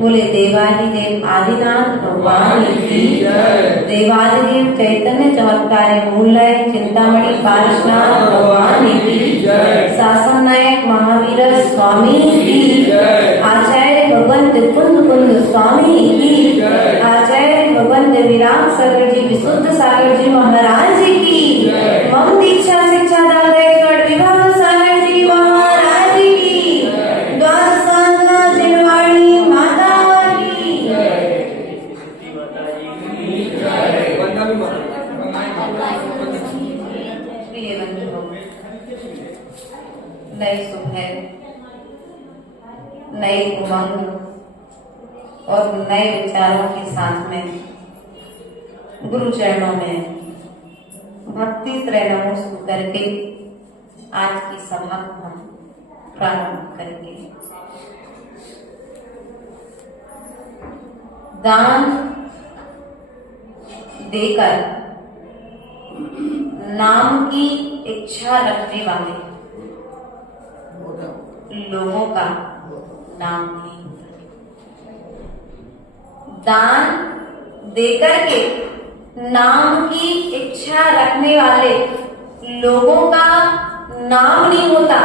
बोले देवादिदेव आदिनाथ भगवान की जय। देवादिदेव चैतन्य चमत्कारी मूलय चिंतामणि पारसनाथ भगवान की जय। शासन नायक महावीर स्वामी की जय। आचार्य भगवंत कुंद कुंद स्वामी की जय। आचार्य भगवंत विराम सागर जी विशुद्ध सागर जी महाराज की जय। मम दीक्षा शिक्षा दाता विभाग सागर जी महाराज की द्वादश जिनवाणी माता की नई सुबह नई उमंग और नए विचारों के साथ में गुरु चरणों में भक्ति त्रय नमोस्तु करके आज की सभा को हम प्रारंभ करेंगे। दान देकर नाम की इच्छा रखने वाले लोगों का नाम नहीं होता। दान देकर के नाम की इच्छा रखने वाले लोगों का नाम नहीं होता,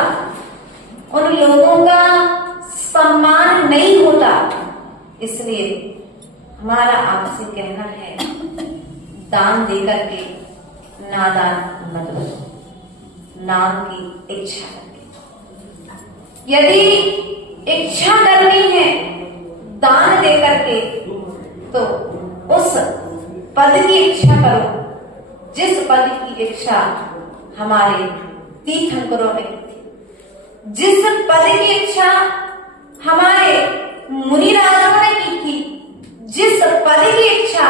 उन लोगों का सम्मान नहीं होता। इसलिए हमारा आपसे कहना है, दान देकर के नादान मत बनो, नाम की इच्छा करके। यदि इच्छा करनी है दान देकर के, तो उस पद की इच्छा करो जिस पद की इच्छा हमारे तीर्थंकरों ने की थी। जिस पद की इच्छा हमारे मुनि राजाओं ने की थी, जिस पद की इच्छा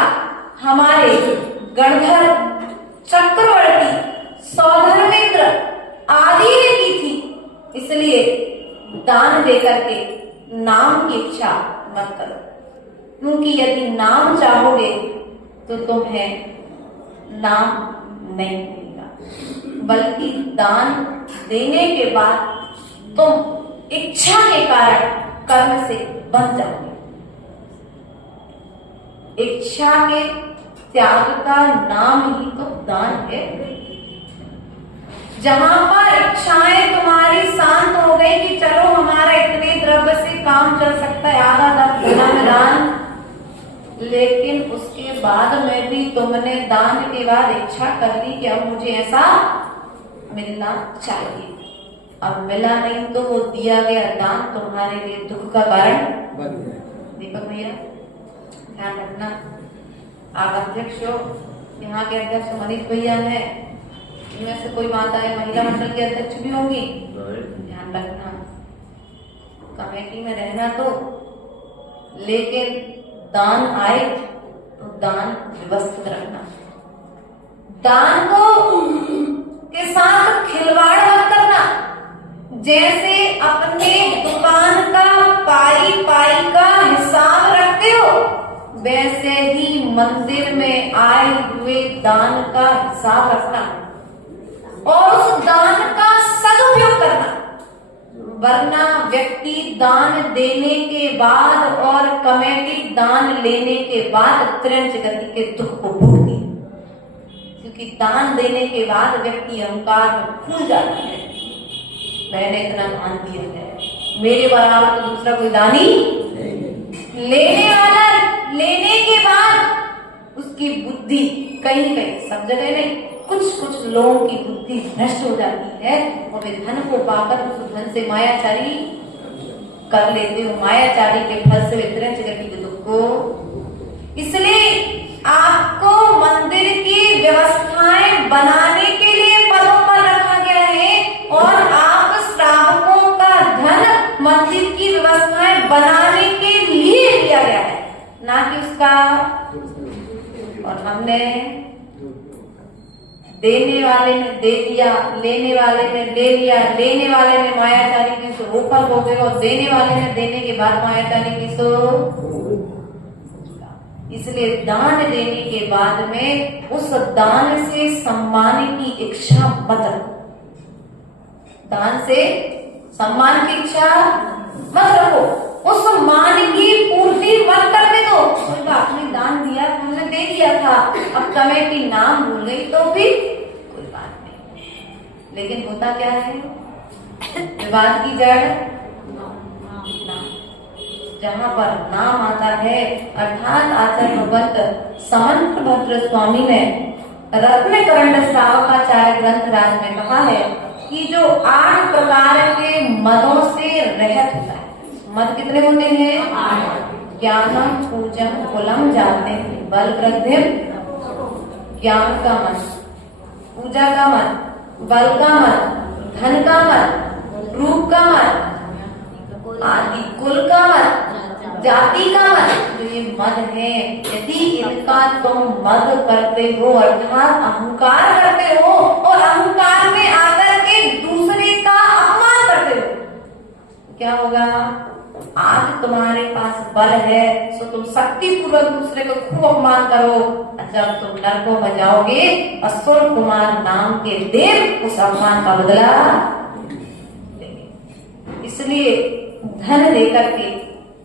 हमारे गणधर, चक्रवर्ती, सौधर्मेंद्र आदि ने की थी, इसलिए दान देकर के नाम की इच्छा मत करो, क्योंकि यदि नाम चाहोगे तो तुम्हें नाम नहीं मिलेगा, बल्कि दान देने के बाद तुम इच्छा के कारण कर्म से बंध जाओगे। इच्छा के त्याग का नाम ही तो दान है। जहां पर इच्छाएं तुम्हारी शांत हो गई कि चलो हमारा इतने द्रव्य से काम चल सकता है, आधा दान, लेकिन उसके बाद में भी तुमने दान के बाद इच्छा कर ली कि अब मुझे ऐसा मिलना चाहिए, अब मिला नहीं तो वो दिया गया दान तुम्हारे लिए दुख का कारण बन गया। दीपक भैया ध्यान रखना, आप अध्यक्ष हो, यहाँ के अध्यक्ष मनीष भैया है, इनमें से कोई माताएं महिला मंडल के अध्यक्ष भी होंगी, ध्यान रखना। कमेटी में रहना तो, लेकिन दान आए तो दान व्यवस्थित रखना। दान को के साथ खिलवाड़ मत करना। जैसे अपने दुकान का पाई का हिसाब रखते हो, वैसे ही मंदिर में आए हुए दान का हिसाब रखना और उस दान का सदुपयोग करना, वरना व्यक्ति दान देने के बाद और कमेटी दान लेने के बाद त्रिंच गति के दुख को भूलती है, क्योंकि दान देने के बाद व्यक्ति अहंकार में भूल जाता है, मैंने इतना दान दिया है, मेरे बराबर तो दूसरा कोई दानी लेने वाला, लेने के बाद उसकी बुद्धि कहीं सब जगह नहीं, कुछ लोगों की बुद्धि भ्रष्ट हो जाती है और वे धन को पाकर उस धन से मायाचारी कर लेते हो, मायाचारी के फल से वितरण जगती के दुख को। इसलिए आपको मंदिर की व्यवस्थाएं बनाने के लिए पदों पर रखा गया है और आप श्रावकों का धन मंदिर की व्यवस्थाएं बनाने के लिए दिया गया है, ना कि उसका। और हमने देने वाले ने दे दिया, लेने वाले ने ले लिया, लेने वाले ने मायाचारी की सो ऊपर हो गए और देने वाले ने देने के बाद मायाचारी की सो। इसलिए दान देने के बाद में उस दान से सम्मान की इच्छा मत रखो, दान से सम्मान की इच्छा मत रखो, उस मान की पूर्ति मत करने दो। आपने दान दिया, हमने दे दिया था, अब कमेटी नाम भूल गई तो भी कोई बात नहीं, लेकिन होता क्या है, विवाद की जड़ जहाँ पर नाम आता है, अर्थात आचार्य भगवत समंत भद्र स्वामी ने रत्नकरंड श्रावकाचार्य ग्रंथ राज में कहा है कि जो 8 प्रकार के मदों से रहित होता है। मद कितने होते हैं? ज्ञानम, पूजम, कुलम, जाते, बल, वृद्धि। ज्ञान का मद, पूजा का मद, बल का मद, धन का मद, रूप का मद आदि, कुल का मद, जाति का मद। जो ये मद है, यदि इनका तुम मद करते हो अर्थात अहंकार करते हो और अहंकार में आकर के दूसरे का अपमान करते हो, क्या होगा? आज तुम्हारे पास बल है तो तुम शक्ति पूर्वक दूसरे को खूब अपमान करो, जब तुम नरकों में जाओगे असुर कुमार नाम के देव उस अपमान का बदला लेंगे। इसलिए धन देकर के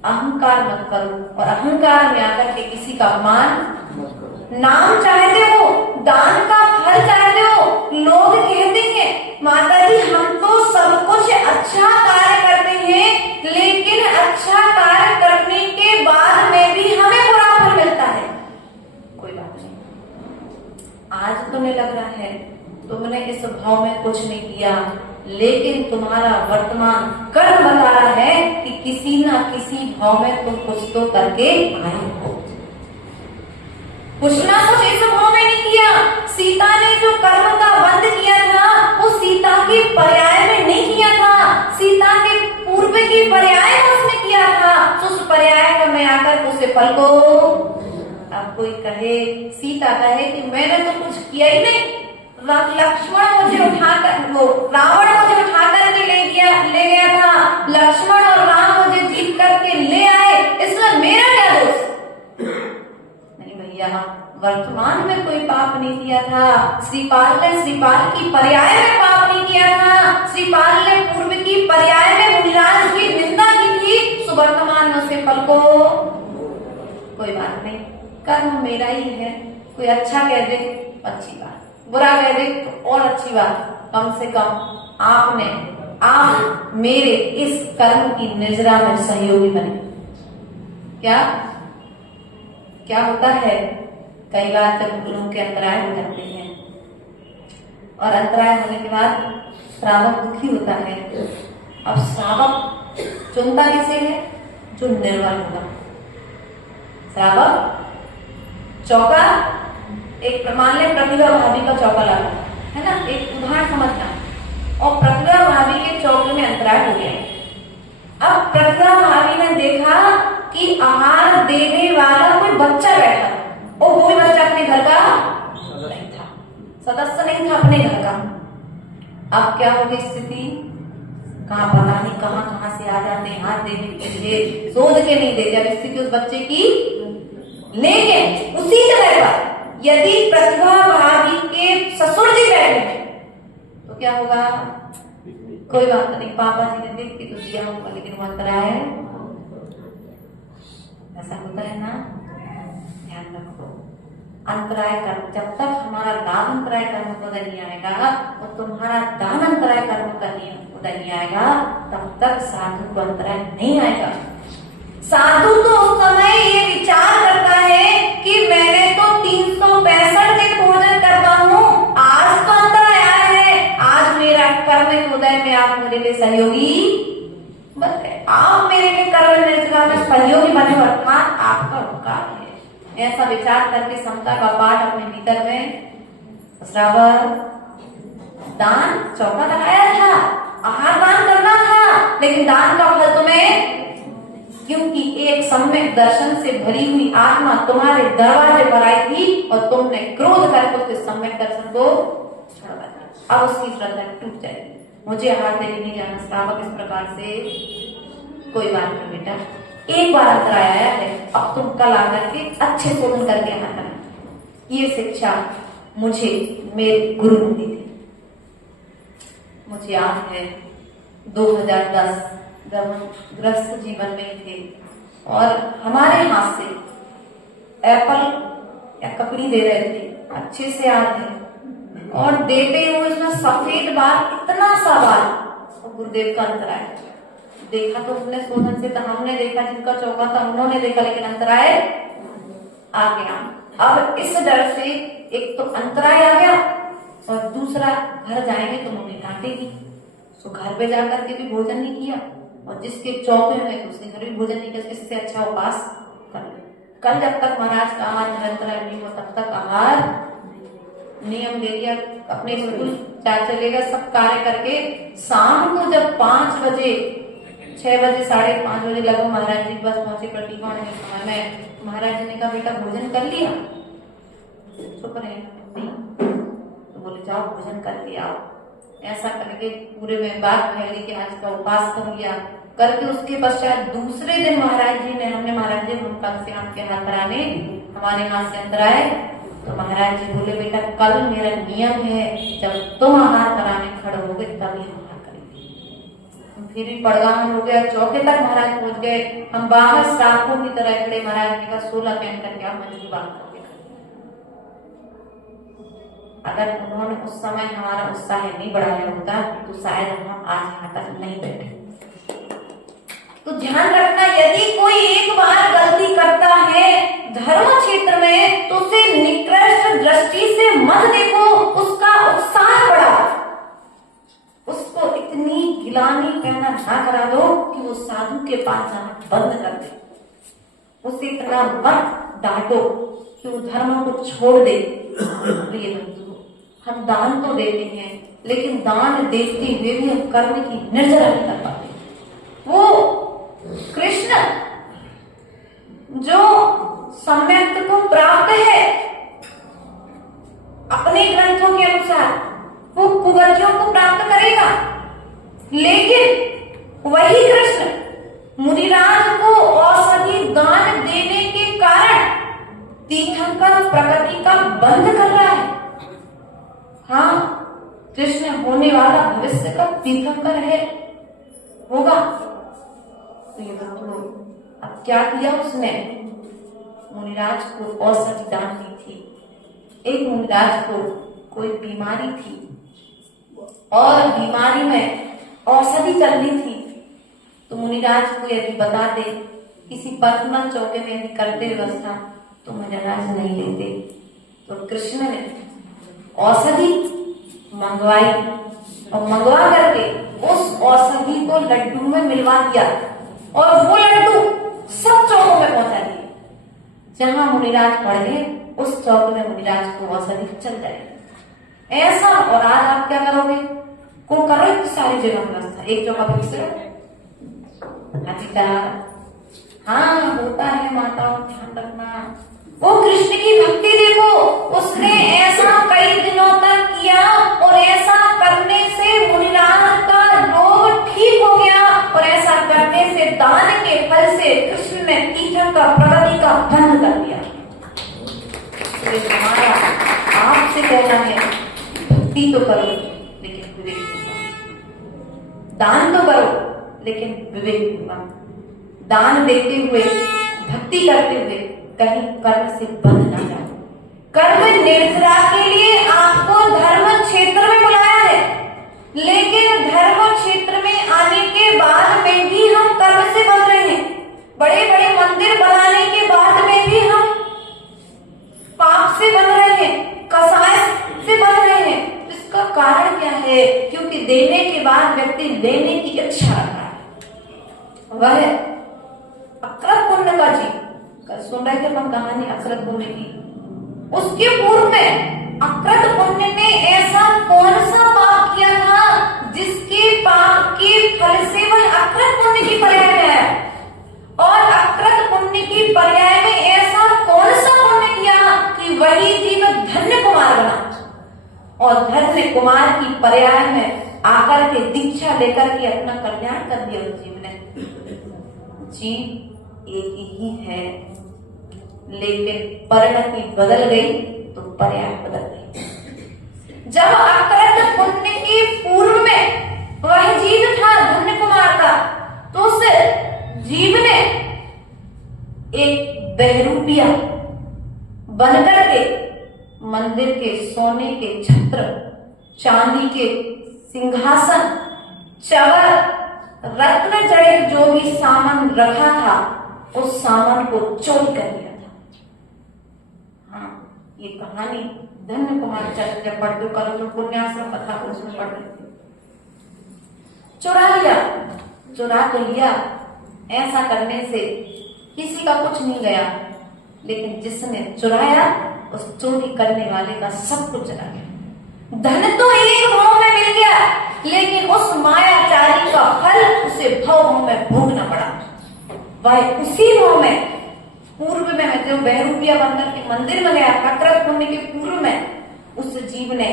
अहंकार मत करो और अहंकार में आकर के किसी का अपमान। नाम चाहते हो, दान का फल चाहते हो, लोग कहते हैं माता जी हम तो सब कुछ अच्छा कार्य करते हैं, लेकिन अच्छा कार्य करने के बाद में भी हमें बुरा फल मिलता है। कोई बात नहीं, आज तुम्हें लग रहा है तुमने इस भाव में कुछ नहीं किया, लेकिन तुम्हारा वर्तमान कर्म बता रहा है कि किसी ना किसी भाव में तुम कुछ तो करके आए हो। कुछ ना कुछ इस भाव में नहीं किया। सीता ने जो कर्म का बंध किया था वो सीता के पर्याय में नहीं किया था। की पर्याय में उसने किया था, तो उस पर्याय में मैं आकर उसे फल को, अब कोई कहे, सीता कहे कि मैंने तो कुछ किया ही नहीं, लक्ष्मण मुझे उठाकर, वो रावण मुझे उठाकर के ले गया था, लक्ष्मण और राम मुझे जीत करके ले आए, इसमें मेरा क्या दोष? नहीं भैया, वर्तमान में कोई पाप नहीं किया था। श्रीपाल ने श्रीपाल की पर्याय में पाप नहीं किया था। श्रीपाल ने पूर्व की पर्याय में मुनिराज की निंदा की थी, सो वर्तमान में उसे फल को, कोई बात नहीं, कर्म मेरा ही है। कोई अच्छा कह दे अच्छी बात, बुरा कह दे तो और अच्छी बात, कम से कम आप मेरे इस कर्म की निजरा में सहयोगी बने। क्या होता है, कई बार जब गुरुओं के अंतराय हो जाते हैं और अंतराय होने के बाद श्रावक दुखी होता है। अब श्रावक चुनता किसे है? जो निर्बल होगा। श्रावक चौका, एक मान ले प्रतिभा भाभी का चौका लगा है ना, एक उदाहरण समझना, और प्रतिभा भाभी के चौके में अंतराय हो गया। अब प्रतिभा भाभी ने देखा कि आहार देने वाला कोई बच्चा बैठा, और वो भी बच्चा अपने घर का नहीं था, सदस्य नहीं था अपने घर का। अब क्या होगी स्थिति? कहाँ पता नहीं कहाँ से आ जाते हैं हाथ देने के लिए, सोच के नहीं देते। अब स्थिति उस बच्चे की, लेकिन उसी तरह पर यदि प्रतिभा भाभी के ससुर जी बैठे तो क्या होगा? कोई बात नहीं, पापा जी ने देख के तो दिया होगा, लेकिन वो अंतराय है, ऐसा होता है ना, ध्यान रखो। अंतराय कर्म, जब तक हमारा लाभ अंतराय कर्म को नहीं आएगा और तुम्हारा दान अंतराय कर्म का उदय नहीं आएगा, तब तक साधु को अंतराय नहीं आएगा। साधु तो उस समय ये विचार करता है कि मैंने तो 365 दिन भोजन करता हूँ, आज तो अंतराय आया है, आज मेरा कर्म उदय में आप मेरे लिए सहयोगी बन गए, आप मेरे लिए कर्म निर्जला में सहयोगी बने, अर्थात आपका उपकार है। ऐसा विचार करके समता का पाठ अपने भीतर में श्रावण दान चौका लगाया था, आहार दान करना था, लेकिन दान का फल तुम्हें, क्योंकि एक सम्यक दर्शन से भरी हुई आत्मा तुम्हारे दरवाजे पर आई थी और तुमने क्रोध करके उसके सम्यक दर्शन को छुड़ा दिया। अब उसकी श्रद्धा टूट जाएगी, मुझे आहार देने नहीं जाना। श्रावक इस प्रकार से, कोई बात नहीं बेटा, एक बार अंतराय आया है, अब तुम कल आकर के अच्छे शोधन करके आना करना। ये शिक्षा मुझे मेरे गुरु ने दी थी। मुझे याद है 2010 जब हम गृहस्थ जीवन में थे और हमारे हाथ से एप्पल या ककड़ी दे रहे थे, अच्छे से याद है, और देते हुए इसमें सफेद बाल, इतना सा बाल, और गुरुदेव का अंतराय देखा तो उसने शोधन से, तो हमने देखा, जिनका चौका था उन्होंने देखा, लेकिन अंतराय आ गया। अब इस डर से एक तो अंतराय आ गया और दूसरा घर जाएंगे तो मम्मी डांटेगी, तो घर पे जाकर के भी भोजन नहीं किया, और जिसके चौके में उसने घर भी भोजन नहीं किया, इससे अच्छा उपास कर ले। कल जब तक महाराज का आहार निरंतर नहीं हुआ तब तक आहार नियम ले लिया, अपने स्कूल चलेगा, सब कार्य करके शाम को जब 5 बजे 6 बजे 5:30 बजे लगभग महाराज जी बस पहुंचे प्रतिमा के समय में। महाराज जी ने कहा बेटा भोजन कर लिया? चुप रहे, तो बोले जाओ भोजन करके आओ। ऐसा करके पूरे में बात फैली कि आज का उपास कर लिया करके, उसके पश्चात दूसरे दिन महाराज जी ने, हमने महाराज जी हम कल से आपके हाथ कराने, हमारे हाथ से अंतराय, तो महाराज जी बोले बेटा कल मेरा नियम है, जब तुम आहार कराने खड़े हो गए तभी हम आहार करेंगे। फिर भी पड़गाम हो गया, चौके तक महाराज पहुंच गए, हम बाहर सांपों की तरह खड़े, महाराज ने कहा 16 पहन करके आप मंच की बात करके। अगर उन्होंने उस समय हमारा उत्साह नहीं बढ़ाया होता तो शायद हम आज यहाँ तक नहीं बैठे। तो ध्यान रखना, यदि कोई एक बार गलती करता है धर्म क्षेत्र में तो उसे निकृष्ट दृष्टि से मत देखो, उसका उत्साह बढ़ाओ, उसको इतनी गिलानी कहना ना करा दो कि वो साधु के पास जाना बंद कर दे, उसे इतना मत डांटो कि वो धर्म को छोड़ दे। प्रिय बंधु, हम दान तो देते हैं, लेकिन दान देते हुए भी हम कर्म की निर्जरा नहीं कर पाते। वो कृष्ण जो सम्यक्त को प्राप्त है अपने ग्रंथों के अनुसार, वो कुगतियों को प्राप्त करेगा। लेकिन वही कृष्ण मुनिराज को औषधि दान देने के कारण तीर्थंकर प्रकृति का बंध कर रहा है। हाँ, कृष्ण होने वाला भविष्य का तीर्थंकर है, होगा। तो ये बताओ, अब क्या किया उसने? मुनिराज को औषधि दान दी थी। एक मुनिराज को कोई बीमारी थी और बीमारी में औषधि चलनी थी, तो मुनिराज को यदि बता दे, किसी पर्सनल चौके में यदि करते व्यवस्था, तो मुनिराज नहीं लेते। तो कृष्ण ने औषधि मंगवाई और मंगवा करके उस औषधि को लड्डू में मिलवा दिया और वो लड्डू सब चौकों में पहुंचा दिए। जहां मुनिराज पड़ गए उस चौक में मुनिराज को औषधि चल जाएगी। ऐसा, और आज आप क्या करोगे? को करो सारी जगह व्यवस्था, एक चौका पे दूसरे अच्छी तरह। हाँ, होता है माताओं, ध्यान रखना। वो कृष्ण की भक्ति देखो, उसने ऐसा कई दिनों तक किया और ऐसा करने से मुनिराज का रोग ठीक हो गया और ऐसा करने से दान के फल से कृष्ण ने तीर्थंकर का प्रगति का बंध कर दिया। हमारा आपसे कहना है, भक्ति तो करो लेकिन विवेक होगा, दान तो करो लेकिन विवेक होगा। दान देते हुए, भक्ति करते हुए कहीं कर्म से बंध ना जाओ। कर्म निर्जरा के लिए आपको धर्म क्षेत्र में बुलाया है, लेकिन धर्म क्षेत्र में आने के बाद में भी हम कर्म से बंध रहे हैं। बड़े बड़े मंदिर बनाने के बाद में भी हम पाप से बंध रहे हैं, कसाय से बंध रहे हैं। इसका कारण क्या है? क्योंकि देने के बाद व्यक्ति लेने की इच्छा रखता है। वह अक्रत पुण्य का जी, कल सुन रहे थे हम कहानी अक्रत पुण्य की। उसके पूर्व में अक्रत पुण्य ने ऐसा कौन सा पाप किया था जिसके पाप के फल से वह अक्रत पुण्य की पर्याय में है? और अक्रत पुण्य की पर्याय में ऐसा कौन सा पुण्य किया कि वही जीव धन्य कुमार बना और धन्य कुमार की पर्याय में आकर के दीक्षा लेकर के अपना कल्याण कर दिया उस जीव ने। जीव एक ही है, लेकिन परिणति बदल गई तो पर्याय बदल गई। जब अक्रत पुण्य के पूर्व में वह जीव था धन्य कुमार का, तो उस जीव ने एक बहरूपिया बनकर के मंदिर के सोने के छत्र, चांदी के सिंहासन, चवर, रत्न जड़ित जो भी सामान रखा था, उस सामान को चोरी कर लिया था। हाँ, ये कहानी धन्य कुमार चरित्र पढ़ते हो, कल जो पुण्याश्रम कथा उसमें पढ़ रहे थे। चुरा लिया, चुरा तो लिया। ऐसा करने से किसी का कुछ नहीं गया, लेकिन जिसने चुराया उस चोरी करने वाले का सब कुछ चला गया। धन तो एक भाव में मिल गया, लेकिन उस मायाचारी का फल उसे भाव में भोगना पड़ा। वह उसी भाव में पूर्व में जो बहरूपिया बनकर के मंदिर में गया, अक्रत पुण्य के पूर्व में उस जीव ने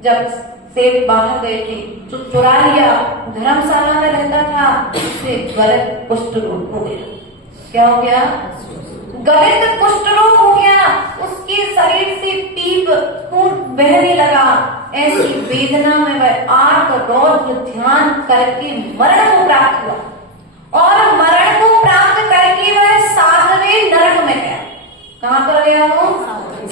जब सेठ बाहर गए थे तो चुरा लिया, धर्मशाला में रहता था, उससे गलत कुष्ठ रोग हो गया। क्या हो गया? गलत कुष्ठ रोग हो गया। उसके शरीर से पीप खून बहने लगा। ऐसी वेदना में वह आर्त रौद्र ध्यान करके मरण को प्राप्त हुआ और मरण को प्राप्त करके वह 7वें नरक में गया। कहां पर गया वो?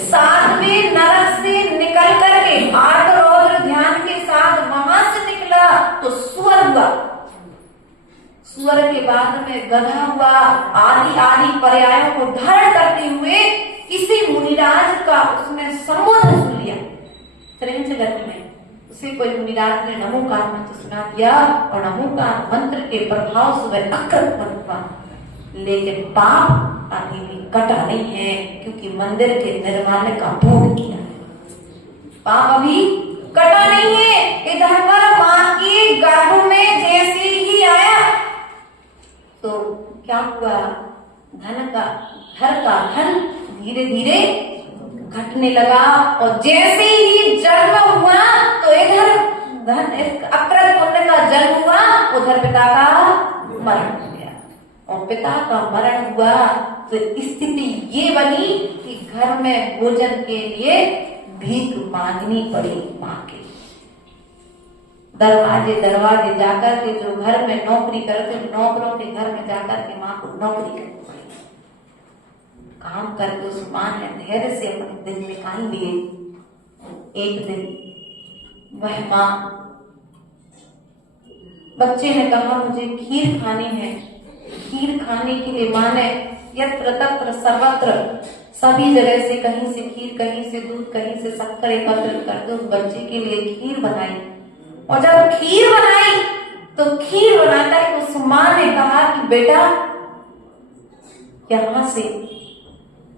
7वें नरक से निकल करके आर्त रौद्र ध्यान के साथ वहां से निकला तो सुअर हुआ। सुअर के बाद में गधा हुआ। आदि आदि पर्यायों को धारण करते हुए किसी मुनिराज का उसने संबोधन सुन लिया। त्रिंच गति में उसे कोई मुनिराज ने नमोकार मंत्र सुना दिया और नमोकार मंत्र के प्रभाव से वह अक्रत हुआ। लेकिन पाप अभी भी कटा नहीं है, क्योंकि मंदिर के निर्माण का भोग किया है। पाप अभी कटा नहीं है। इधर पर मां के गर्भ में जैसे ही आया हुआ धन का, घर का धन धीरे धीरे घटने लगा। और जैसे ही जन्म हुआ तो इधर धन अक्रत पुण्य का जन्म हुआ, उधर पिता का मरण हो गया। और पिता का मरण हुआ तो स्थिति ये बनी कि घर में भोजन के लिए भीख मांगनी पड़ी माँ के। दरवाजे दरवाजे जाकर के, जो घर में नौकरी करते नौकरों के घर में जाकर के माँ को नौकरी करनी पड़ी। काम करके उस माँ ने धैर्य से अपने दिन निकाल लिए। एक दिन वह माँ, बच्चे ने कहा मुझे खीर खानी है। खीर खाने के लिए माँ ने यत्र तत्र सर्वत्र सभी जगह से, कहीं से खीर, कहीं से दूध, कहीं से शक्कर एकत्रित करके उस बच्चे के लिए खीर बनाई। और जब खीर बनाई तो खीर बनाकर उस माँ ने कहा कि बेटा, यहाँ से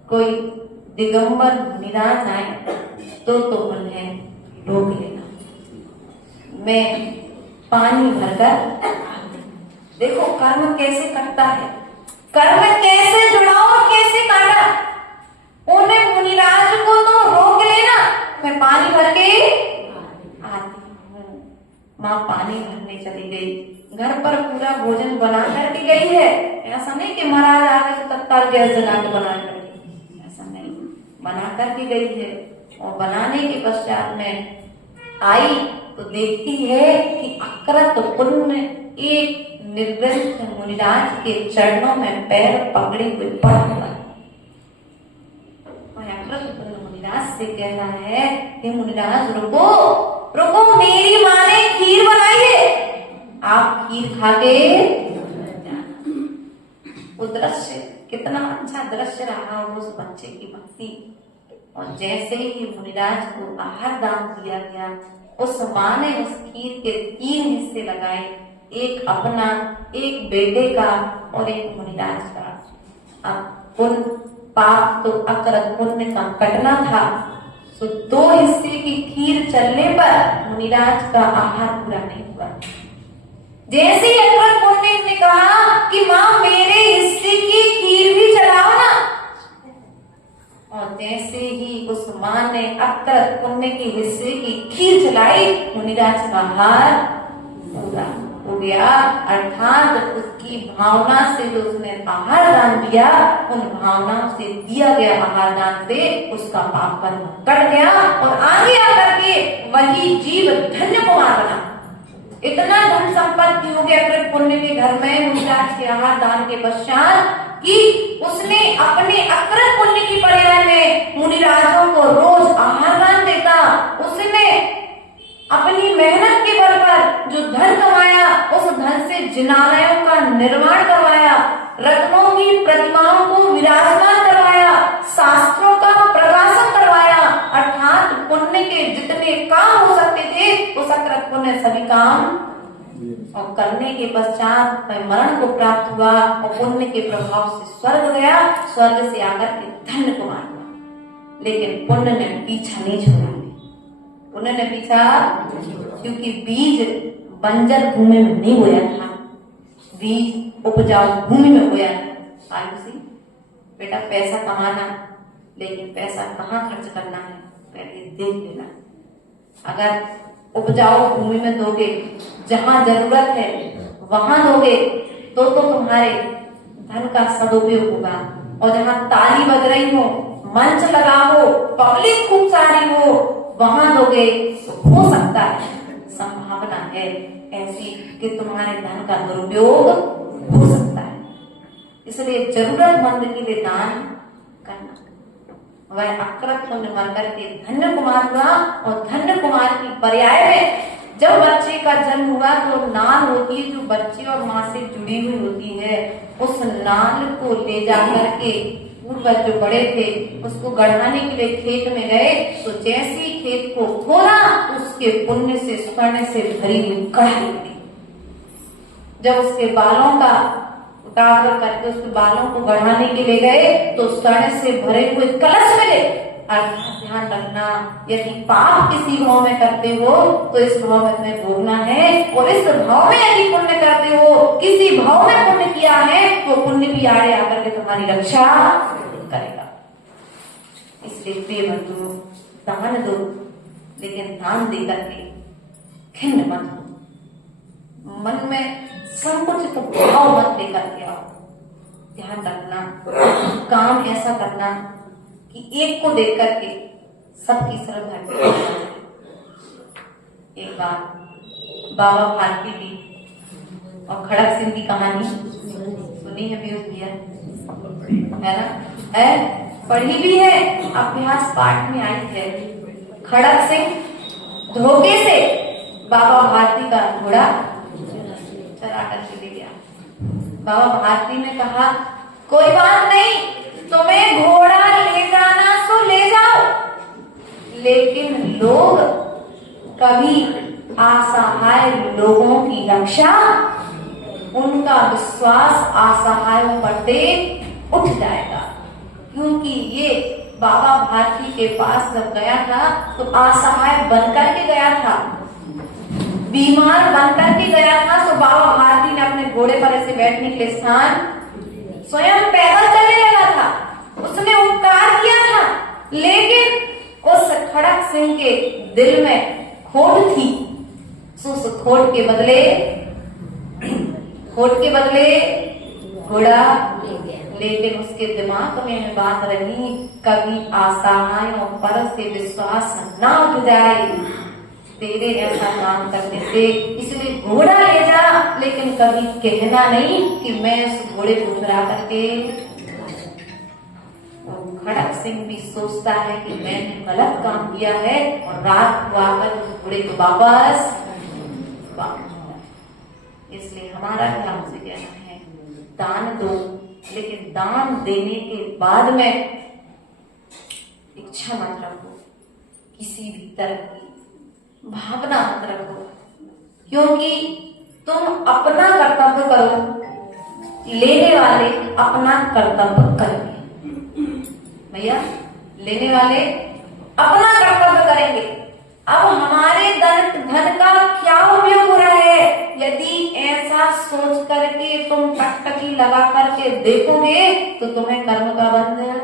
कोई दिगंबर निराश आए तो उन्हें रोक लेना। मैं पानी भरकर, देखो कर्म कैसे कटता है, कर्म कैसे जुड़ा और कैसे काटा। उन्हें मुनिराज को तो रोक लेना, मैं पानी भर के आती हूँ। माँ पानी भरने चली गई। घर पर पूरा भोजन बना करके गई है। ऐसा नहीं कि महाराज आ गए तो तत्काल गैस जला के बना करके, ऐसा नहीं, बना करके गई है। और बनाने के पश्चात में आई तो देखती है कि अक्रत पुण्य एक निर्ग्रंथ मुनिराज के चरणों में पैर पकड़े हुए पड़ा हुआ है। अक्रत पुण्य मुनिराज से कह रहा है कि मुनिराज रुको रुको, मेरी माँ ने खीर बनाई है, आप खीर खा के जाना। वो दृश्य कितना अच्छा दृश्य रहा उस बच्चे की भक्ति। और जैसे ही मुनिराज को आहार दान दिया गया, उस माँ ने उस खीर के 3 हिस्से लगाए, एक अपना, एक बेटे का और एक मुनिराज का। अब पुण्य पाप तो अक्रत पुण्य का कटना था, तो 2 हिस्से की खीर चलने पर मुनिराज का आहार पूरा नहीं हुआ। जैसे ही अक्रत पुण्य ने कहा कि माँ मेरे हिस्से की खीर भी चलाओ ना, और जैसे ही उस माँ ने अक्रत पुण्य के हिस्से की खीर चलाई, मुनिराज का आहार पूरा हो गया। अर्थात उसकी भावना से जो उसने आहार दान दिया, उन भावनाओं से दिया गया आहार दान से उसका पाप कर्म कट गया। और आगे आकर के वही जीव धन्य कुमार बना। इतना धन संपत्ति हो गया अक्रत पुण्य के घर में मुनिराज के आहार दान के पश्चात कि उसने अपने अक्रत पुण्य की पर्याय में मुनिराजों को रोज आहार दान देता। उसने अपनी मेहनत के बल पर जो धन कमाया, उस धन से जिनालयों का निर्माण करवाया, रत्नों की प्रतिमाओं को विराजमान करवाया, शास्त्रों का प्रकाशन करवाया। अर्थात पुण्य के जितने काम हो सकते थे उस अक्रत पुण्य सभी काम और करने के पश्चात मरण को प्राप्त हुआ और पुण्य के प्रभाव से स्वर्ग गया। स्वर्ग से आकर के धन्य कुमार हुआ। लेकिन पुण्य ने पीछा नहीं छोड़ा। पुण्य ने पीछा, क्योंकि बीज बंजर भूमि में नहीं बोया था, बीज उपजाऊ भूमि में बोया था। आयुषी बेटा पैसा कमाना, लेकिन पैसा कहाँ खर्च करना है पहले देख लेना। अगर उपजाऊ भूमि में दोगे, जहां जरूरत है वहां दोगे तो तुम्हारे धन का सदुपयोग होगा। और जहां ताली बज रही हो, मंच लगा हो, पब्लिक खूब सारी हो, वहां दोगे तो हो सकता है, संभावना है ऐसी कि तुम्हारे धन का दुरुपयोग हो सकता है। इसलिए जरूरतमंद के लिए दान करना। वह अक्रत पुण्य मर करके धन्य कुमार हुआ। और धन्य कुमार की पर्याय में जब बच्चे का जन्म हुआ तो नाल होती है जो बच्चे और माँ से जुड़ी हुई होती है, उस नाल को ले जाकर के पूर्वज जो बड़े थे उसको गढ़ाने के लिए खेत में गए। तो जैसे ही खेत को खोला उसके पुण्य से स्वर्ण से भरी हुई कढ़ाई मिली। जब उसके बालों का उतार करके उसके बालों को गढ़ाने के लिए गए तो स्वर्ण से भरे हुए कलश मिले। अर्थात ध्यान रखना, यदि पाप किसी भाव में करते हो तो इस भाव में तुम्हें भोगना है, और इस भाव में यदि पुण्य करते हो, किसी भाव में पुण्य किया है तो पुण्य भी आड़े आकर के तुम्हारी रक्षा करेगा। इसलिए प्रिय बंधु, दान दो, लेकिन दान दे करके खिन्न मत हो, मन में संकुचित भाव मत लेकर के आओ। ध्यान रखना, काम ऐसा करना कि एक को देख करके सबकी श्रद्धा। एक बार बाबा भारती की और खड़क सिंह की कहानी सुनी है पीयूष भैया, है ना? पढ़ी भी है, अभ्यास पाठ में आई है। खड़क सिंह धोखे से बाबा भारती का घोड़ा चरा करके ले गया। बाबा भारती ने कहा, कोई बात नहीं, तुम्हें घोड़ा ले जाना सो ले जाओ, लेकिन लोग कभी असहाय लोगों की रक्षा, उनका विश्वास असहायों पर देख उठ जाएगा। क्योंकि ये बाबा भारती के पास जब गया था तो असहाय बनकर के गया था, बीमार बनकर के गया था। तो बाबा भारती ने अपने घोड़े पर ऐसे बैठने के लिए स्थान स्वयं पैदल चलने लगा था, उसने उपकार किया था, लेकिन उस खड़क सिंह के दिल में खोट थी। उस खोट के बदले घोड़ा, लेकिन उसके दिमाग में बात रही, कभी असहायों पर से विश्वास न उठ जाए तेरे ऐसा काम करने से, इसलिए घोड़ा ले जा, लेकिन कभी कहना नहीं कि मैं उस घोड़े को चुरा करके। खड़क सिंह भी सोचता है कि मैंने गलत काम किया है, और रात को आकर उस घोड़े को वापस। इसलिए हमारा क्या हमसे कहना है, दान दो, लेकिन दान देने के बाद में इच्छा मत रखो, किसी भी तरह की भावना मत रखो, क्योंकि तुम अपना कर्तव्य करो, लेने वाले अपना कर्तव्य करेंगे। भैया, लेने वाले अपना कर्तव्य करेंगे। अब हमारे धन का क्या उपयोग हो रहा है, यदि ऐसा सोच करके तुम टकटकी लगा करके देखोगे तो तुम्हें कर्म का बंधन,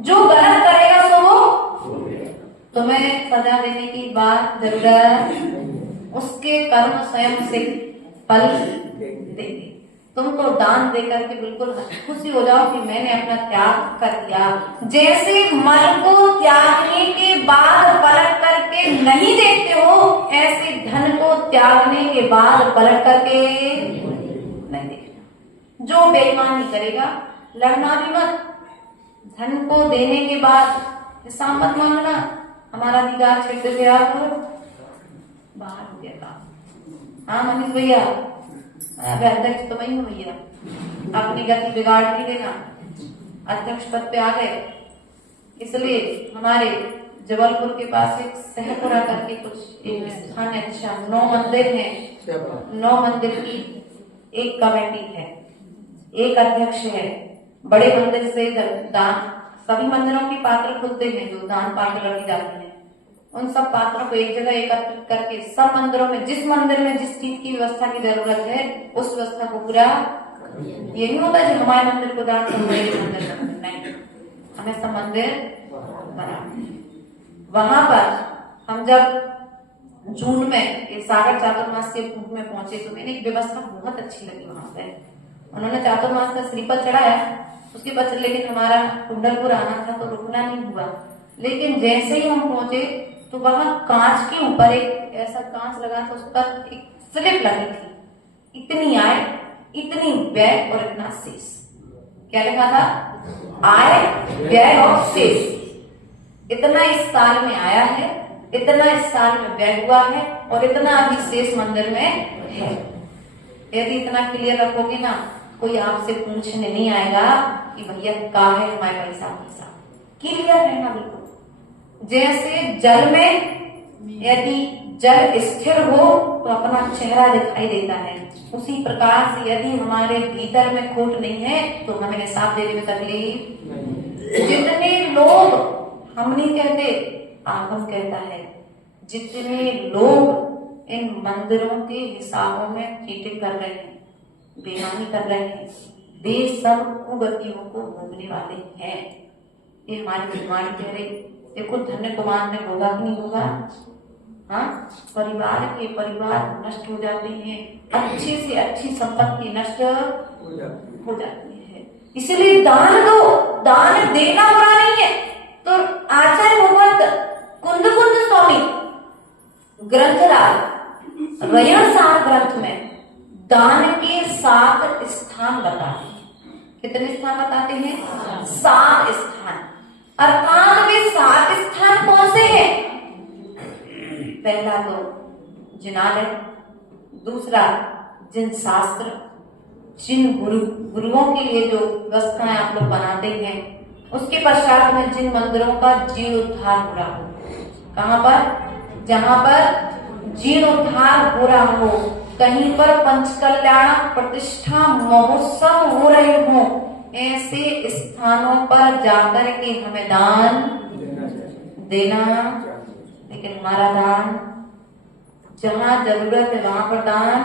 जो गलत करेगा सो वो तुम्हें सजा देने की बात जरूरत, उसके कर्म स्वयं से फल देंगे। तुम तो दान देकर के बिल्कुल खुशी हो जाओ कि मैंने अपना त्याग कर दिया। जैसे मल को त्यागने के बाद पलट करके नहीं देखते हो, ऐसे धन को त्यागने के बाद पलट करके नहीं देखना। जो बेईमानी करेगा, लड़ना भी मत, धन को देने के बाद हिसाब मत मांगना, हमारा दीदार क्षेत्र से आप बाहर हो गया काम। हाँ मनीष भैया, अध्यक्ष तो वही हो भैया, अपनी गति बिगाड़ नहीं देना, अध्यक्ष पद पे आ गए। इसलिए हमारे जबलपुर के पास एक सहपुरा करके कुछ एक स्थान है, अच्छा 9 मंदिर हैं, 9 मंदिर की एक कमेटी है, एक अध्यक्ष है। बड़े मंदिर से दान, सभी मंदिरों की पात्र खुलते हैं जो दान पात्र रखी जाती है, उन सब पात्रों को एक जगह एकत्रित करके सब मंदिरों में, जिस मंदिर में जिस चीज की व्यवस्था की जरूरत है उस व्यवस्था को पूरा। ये नहीं होता जो हमारे मंदिर को दान मंदिर नहीं, हमें सब मंदिर बना। वहां पर हम जब जून में ये सागर चातुर्मास के पूर्व में पहुंचे तो मैंने एक व्यवस्था बहुत अच्छी लगी। वहां पे उन्होंने चातुर्मास का श्रीफल चढ़ाया, उसके बाद लेकिन हमारा कुंडलपुर आना था तो रुकना नहीं हुआ। लेकिन जैसे ही हम पहुंचे तो वहां कांच के ऊपर एक ऐसा कांच लगा था, उस पर एक स्लिप लगी थी, इतनी आय, इतनी व्यय और इतना शेष। क्या लिखा था? आय, व्यय और शेष। इतना इस साल में आया है, इतना इस साल में व्यय हुआ है और इतना अभी शेष मंदिर में है। यदि इतना क्लियर रखोगे ना, कोई आपसे पूछने नहीं आएगा कि भैया कहाँ है हमारे पैसा। क्लियर रहना बिल्कुल। जैसे जल में यदि जल स्थिर हो तो अपना चेहरा दिखाई देता है, उसी प्रकार से यदि हमारे भीतर में खोट नहीं है तो हमें हिसाब देने में तकलीफ। जितने लोग हम नहीं कहते, आगम कहता है। जितने लोग इन मंदिरों के हिसाबों में चीटिंग कर रहे हैं, बेईमानी कर रहे हैं, वे सब कुगतियों को भोगने वाले हैं। ये हमारी बीमारी कह रही। देखो धन्य कुमार में होगा कि नहीं होगा? हाँ, परिवार नष्ट हो जाते हैं, अच्छी से अच्छी संपत्ति नष्ट हो जाती है। इसलिए दान दो, दान देना बुरा नहीं है। तो आचार्य भगवत कुंद स्वामी ग्रंथराज रयण सार ग्रंथ में दान के 7 स्थान बताते हैं। कितने स्थान बताते हैं? 7 स्थान। अर्थात वे 7 स्थान कौन से हैं? पहला तो जिनालय, दूसरा जिन शास्त्र, जिन गुरुओं के लिए जो व्यवस्थाएं आप लोग बनाते हैं, उसके पश्चात में जिन मंदिरों का जीर्णोद्धार हो रहा हो। कहां पर? जहां पर जीर्णोद्धार हो रहा हो, कहीं पर पंचकल्याण प्रतिष्ठा महोत्सव हो रहे हो, ऐसे स्थानों पर जाकर के हमें दान देना। लेकिन हमारा दान, जहां जरूरत है वहां पर दान,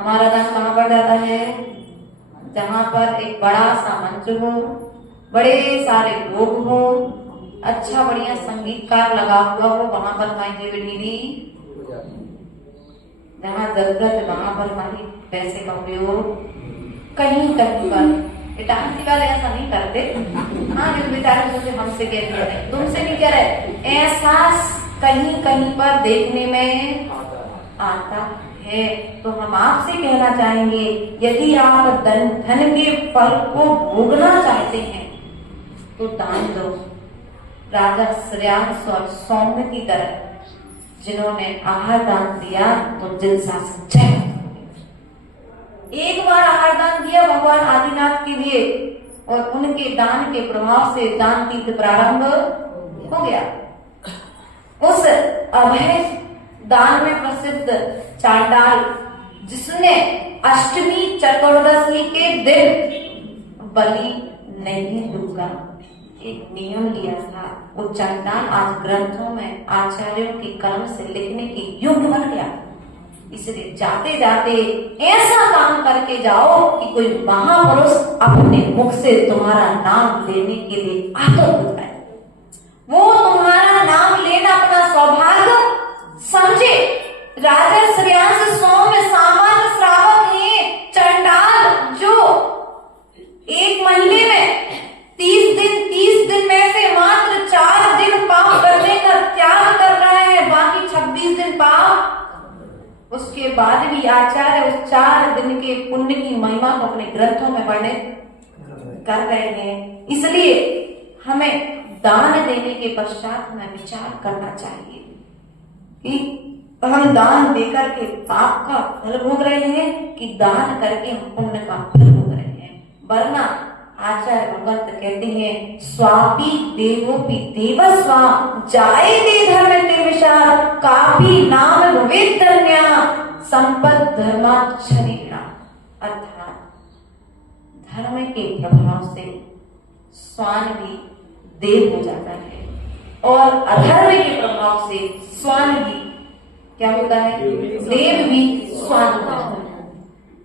हमारा दान कहां पर जाता है? जहां पर एक बड़ा सा मंच हो, बड़े सारे लोग हो, अच्छा बढ़िया संगीतकार लगा हुआ हो, वहां पर हमारी जेब ढीली। जहां जरूरत है वहां पर हमारी पैसे का उपयोग कहीं पर। डांसी वाले ऐसा नहीं करते। हाँ, जो बेचारे मुझे हमसे कह रहे हैं, तुमसे नहीं कह रहे, ऐसा कहीं पर देखने में आता है। तो हम आपसे कहना चाहेंगे, यदि आप धन के फल को भोगना चाहते हैं तो दान दो। राजा श्रेयांस और सौम्य की तरह जिन्होंने आहार दान दिया तो जिन शासक एक बार आहार दान दिया भगवान आदिनाथ के लिए, और उनके दान के प्रभाव से दान तीर्थ प्रारंभ हो गया। उस अभय दान में प्रसिद्ध चांडाल, जिसने अष्टमी चतुर्दशी के दिन बलि नहीं दूंगा, एक नियम लिया था, वो चांडाल आज ग्रंथों में आचार्यों की कलम से लिखने की युग बन गया। इसलिए जाते जाते ऐसा काम करके जाओ कि कोई महापुरुष अपने मुख से तुम्हारा नाम लेने के लिए आतुर हो जाए, वो तुम्हारा नाम लेना अपना सौभाग्य समझे। राजा श्रेयांस सौम्य सामान्य श्रावक हैं, चंडाल जो एक महीने में 30 दिन में से मात्र 4 दिन पाप करने का त्याग कर रहा है, बाकी 26 दिन पाप। उसके बाद भी आचार्य उस 4 दिन के पुण्य की महिमा को अपने ग्रंथों में वर्णित कर रहे हैं। इसलिए हमें दान देने के पश्चात हमें विचार करना चाहिए कि हम दान देकर के पाप का फल भोग रहे हैं कि दान करके हम पुण्य का फल भोग रहे हैं। वरना आचार्य भगवत कहते हैं, स्वापी देवोपि देवस्वा जाए दे धर्म ते विशाल, कापी नाम भवेत्तन्या संपद धर्माचरणा। अर्थात धर्म के प्रभाव से स्वान भी देव हो जाता है, और अधर्म के प्रभाव से स्वान भी क्या होता है? देव भी स्वान हो जाता है।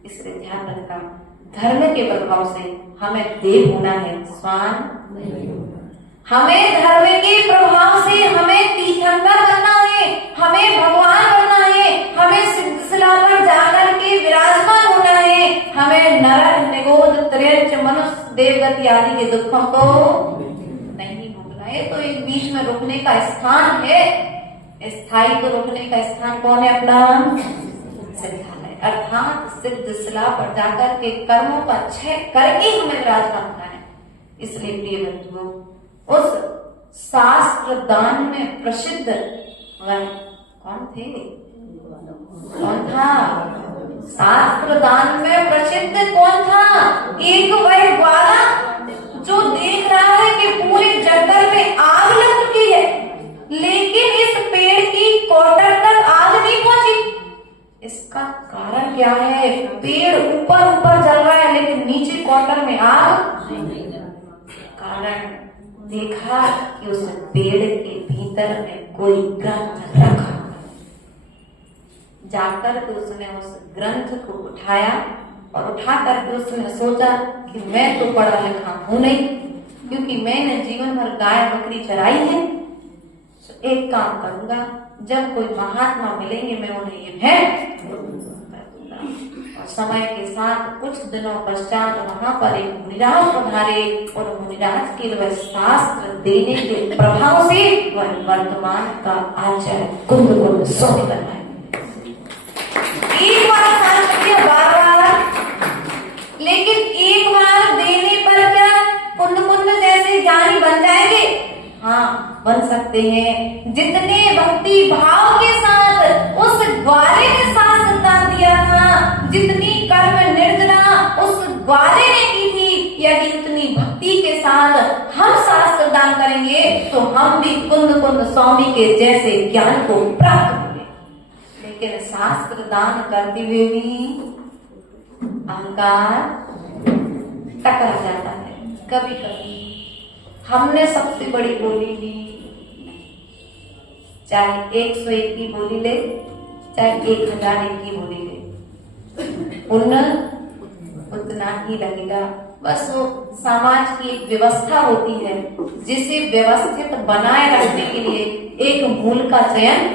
इसलिए ध्यान रखना, धर्म के प्रभाव से हमें देव होना है, स्वान नहीं होना। हमें धर्म के प्रभाव से हमें तीर्थंकर बनना है, हमें भगवान बनना है, हमें सिद्धशिला पर जाकर के विराजमान होना है, हमें नरक निगोद त्रेच मनुष्य देवगति आदि के दुखों को नहीं भोगना है। तो एक बीच में रुकने का स्थान है, स्थायी तो रुकने का स्थान कौन है? अपना सिद्धालय, अर्थात सिद्धशिला पर जाकर के कर्मों का क्षय करके हमें विराजमान होना है। इसलिए प्रिय बंधुओं, उस शास्त्र दान में प्रसिद्ध वह कौन थे? कौन था? शास्त्र दान में प्रसिद्ध कौन था? एक वह ग्वाला जो देख रहा है कि पूरे जंगल में आग लग चुकी है, लेकिन इस पेड़ की कोटर तक आग नहीं पहुंची। इसका कारण क्या है? पेड़ ऊपर जल रहा है, लेकिन नीचे क्वार्टर में आग। कारण देखा कि उस पेड़ के भीतर में कोई ग्रंथ रखा। जाकर के उसने उस ग्रंथ को उठाया और उठा करके उसने सोचा कि मैं तो पढ़ा लिखा हूं नहीं, क्योंकि मैंने जीवन भर गाय बकरी चराई है। तो एक काम करूंगा, जब कोई महात्मा मिलेंगे मैं उन्हें ये भेंट कर दूंगा। और समय के साथ कुछ दिनों पश्चात वहां पर एक मुनिराज पधारे और मुनिराज के वह शास्त्र देने के प्रभाव से वह वर्तमान का आचार्य कुंद स्वामी बनाए। एक बार बार, लेकिन एक बार देने पर क्या कुंद जैसे ज्ञानी बन जाएंगे? हाँ, बन सकते हैं। जितने भक्ति भाव के साथ उस ग्वाले ने शास्त्र दान दिया था, जितनी कर्म निर्जना उस ग्वाले ने की थी, यदि उतनी भक्ति के साथ हम शास्त्र दान करेंगे तो हम भी कुंद स्वामी के जैसे ज्ञान को प्राप्त होंगे। लेकिन शास्त्र दान करते हुए भी अहंकार टकरा जाता है। कभी कभी हमने सबसे बड़ी बोली ली, चाहे 101 की बोली ले, चाहे 1001 की बोली ले, पुण्य उतना ही लगेगा। बस वो समाज की एक व्यवस्था होती है जिसे व्यवस्थित बनाए रखने के लिए एक मूल का चयन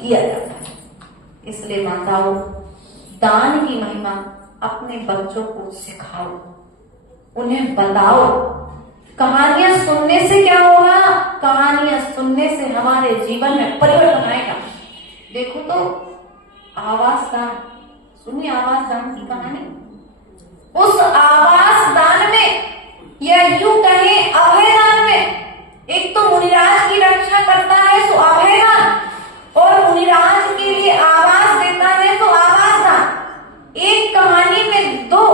किया जाता है। इसलिए माताओं, दान की महिमा अपने बच्चों को सिखाओ, उन्हें बताओ। कहानियां सुनने से क्या होगा? कहानियां सुनने से हमारे जीवन में परिवर्तन आएगा। देखो तो आवास दान, सुनिए आवास दान की कहानी। उस आवास दान में या यूं कहें अभय दान में, एक तो मुनिराज की रक्षा करता है तो अभय दान, और मुनिराज के लिए आवास देता है तो आवास दान। एक कहानी में दो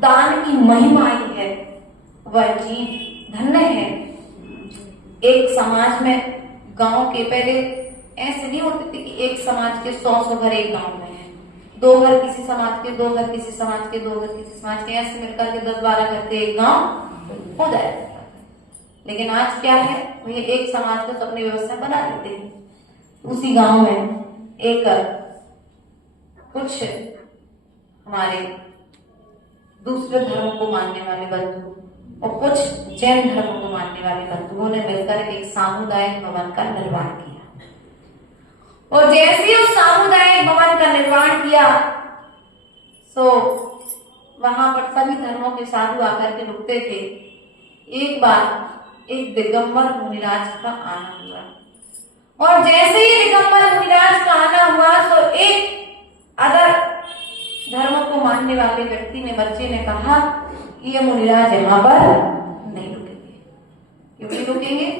दान की महिमा आई है। वह जीव धन्य है। एक समाज में, गांव के पहले ऐसे नहीं होते थे कि एक समाज के 100 घर एक गांव में है, 2 घर किसी समाज के, 2 घर किसी समाज के, 2 घर किसी समाज के, ऐसे मिलकर के 10-12 घर के एक गांव हो जाए। लेकिन आज क्या है, ये एक समाज को अपनी व्यवस्था बना देते हैं। उसी गांव में एक कुछ हमारे दूसरे धर्म को मानने वाले बंधु और कुछ जैन धर्म को मानने वाले बंधुओं ने मिलकर एक सामुदायिक भवन का निर्माण किया। और जैसे ही उस सामुदायिक भवन का निर्माण किया तो वहां पर सभी धर्मों के साधु आकर के रुकते थे। एक बार एक दिगंबर मुनिराज का आना हुआ, और जैसे ही दिगंबर मुनिराज का आना हुआ तो एक अदर धर्म को मानने वाले व्यक्ति ने, बच्चे ने कहा कि ये मुनिराज यहाँ पर नहीं रुकेंगे। क्यों नहीं रुकेंगे?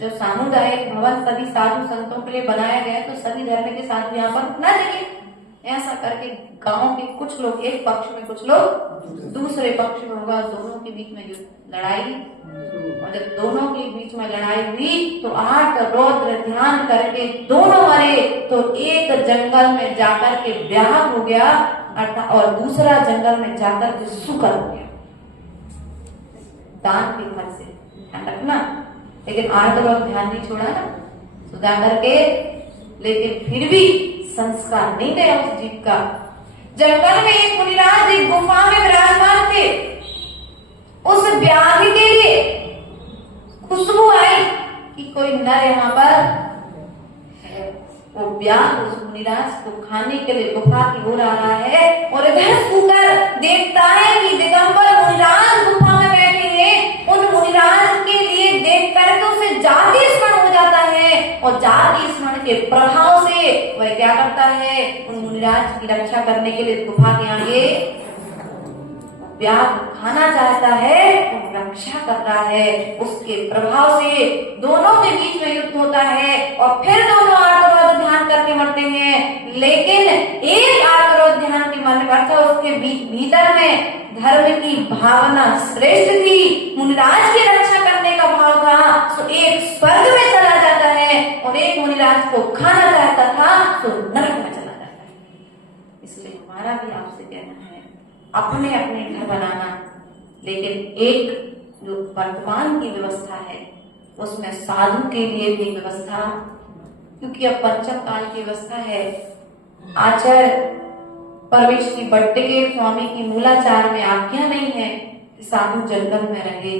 जब सामुदायिक भवन सभी साधु संतों के लिए बनाया गया तो सभी धर्म के साधु यहाँ पर रुकना चाहिए। ऐसा करके गांव के कुछ लोग एक पक्ष में, कुछ लोग दूसरे पक्ष में होगा, दोनों के बीच में लड़ाई। और जब दोनों के बीच में लड़ाई हुई तो 8 रौद्र ध्यान करके दोनों मरे। तो एक जंगल में जाकर के ब्याह हो गया अर्थात, और दूसरा जंगल में जाकर के सुकर हो गया। दान के घर से ध्यान रखना। लेकिन 8 रौद्र ध्यान नहीं छोड़ा ना, सुधा करके, लेकिन फिर भी संस्कार नहीं गया उस जीव का। जंगल में एक मुनिराज एक गुफा में विराजमान थे। उस व्याधि के लिए खुशबू आई कि कोई नर यहाँ पर है। वो व्याध उस मुनिराज को खाने के लिए गुफा की ओर आ रहा है, और इधर सुकर देखता है कि दिगंबर मुनिराज गुफा में बैठे हैं। उन मुनिराज के लिए देख कर तो उसे जाति स्मरण हो जाता है, और जाति स्मरण के प्रभाव से वह क्या करता है, उन मुनिराज की रक्षा करने के लिए गुफा के आगे व्याध खाना चाहता है, तो रक्षा कर रहा है। उसके प्रभाव से दोनों के बीच में युद्ध होता है, और फिर दोनों आर्तरोध ध्यान करके मरते हैं। लेकिन एक आर्तरोध ध्यान के मरने पर उसके भीतर में धर्म की भावना श्रेष्ठ थी, मुनिराज की रक्षा करने का भाव था। तो एक स्वर्ग में चला जाता है, और एक मुनिराज को खाना चाहता था तो नरक में चला जाता है। इसलिए हमारा भी आपसे कहना है, अपने अपने घर बनाना, लेकिन एक जो वर्तमान की व्यवस्था है उसमें साधु के लिए भी व्यवस्था, क्योंकि अब पंचम काल की व्यवस्था है। आचार्य परमेश की बट्टिके स्वामी की मूलाचार में आज्ञा नहीं है कि साधु जंगल में रहे।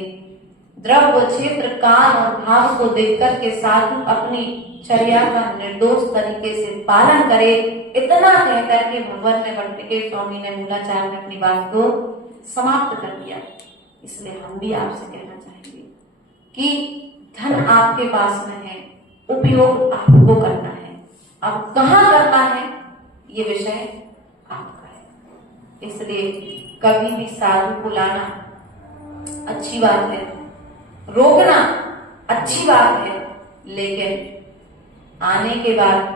द्रव्य क्षेत्र काल और भाव को देख कर के साधु अपनी चर्या का निर्दोष तरीके से पालन करे। इतना कहकर के भगवान ने बट्टिके स्वामी ने मूलाचार में अपनी बात को समाप्त कर दिया। इसलिए हम भी आपसे कहना चाहेंगे कि धन आपके पास में है, उपयोग आपको करना है। अब कहाँ करना है ये विषय आपका है। इसलिए कभी भी साधु को लाना अच्छी बात है, रोकना अच्छी बात है, लेकिन आने के बाद,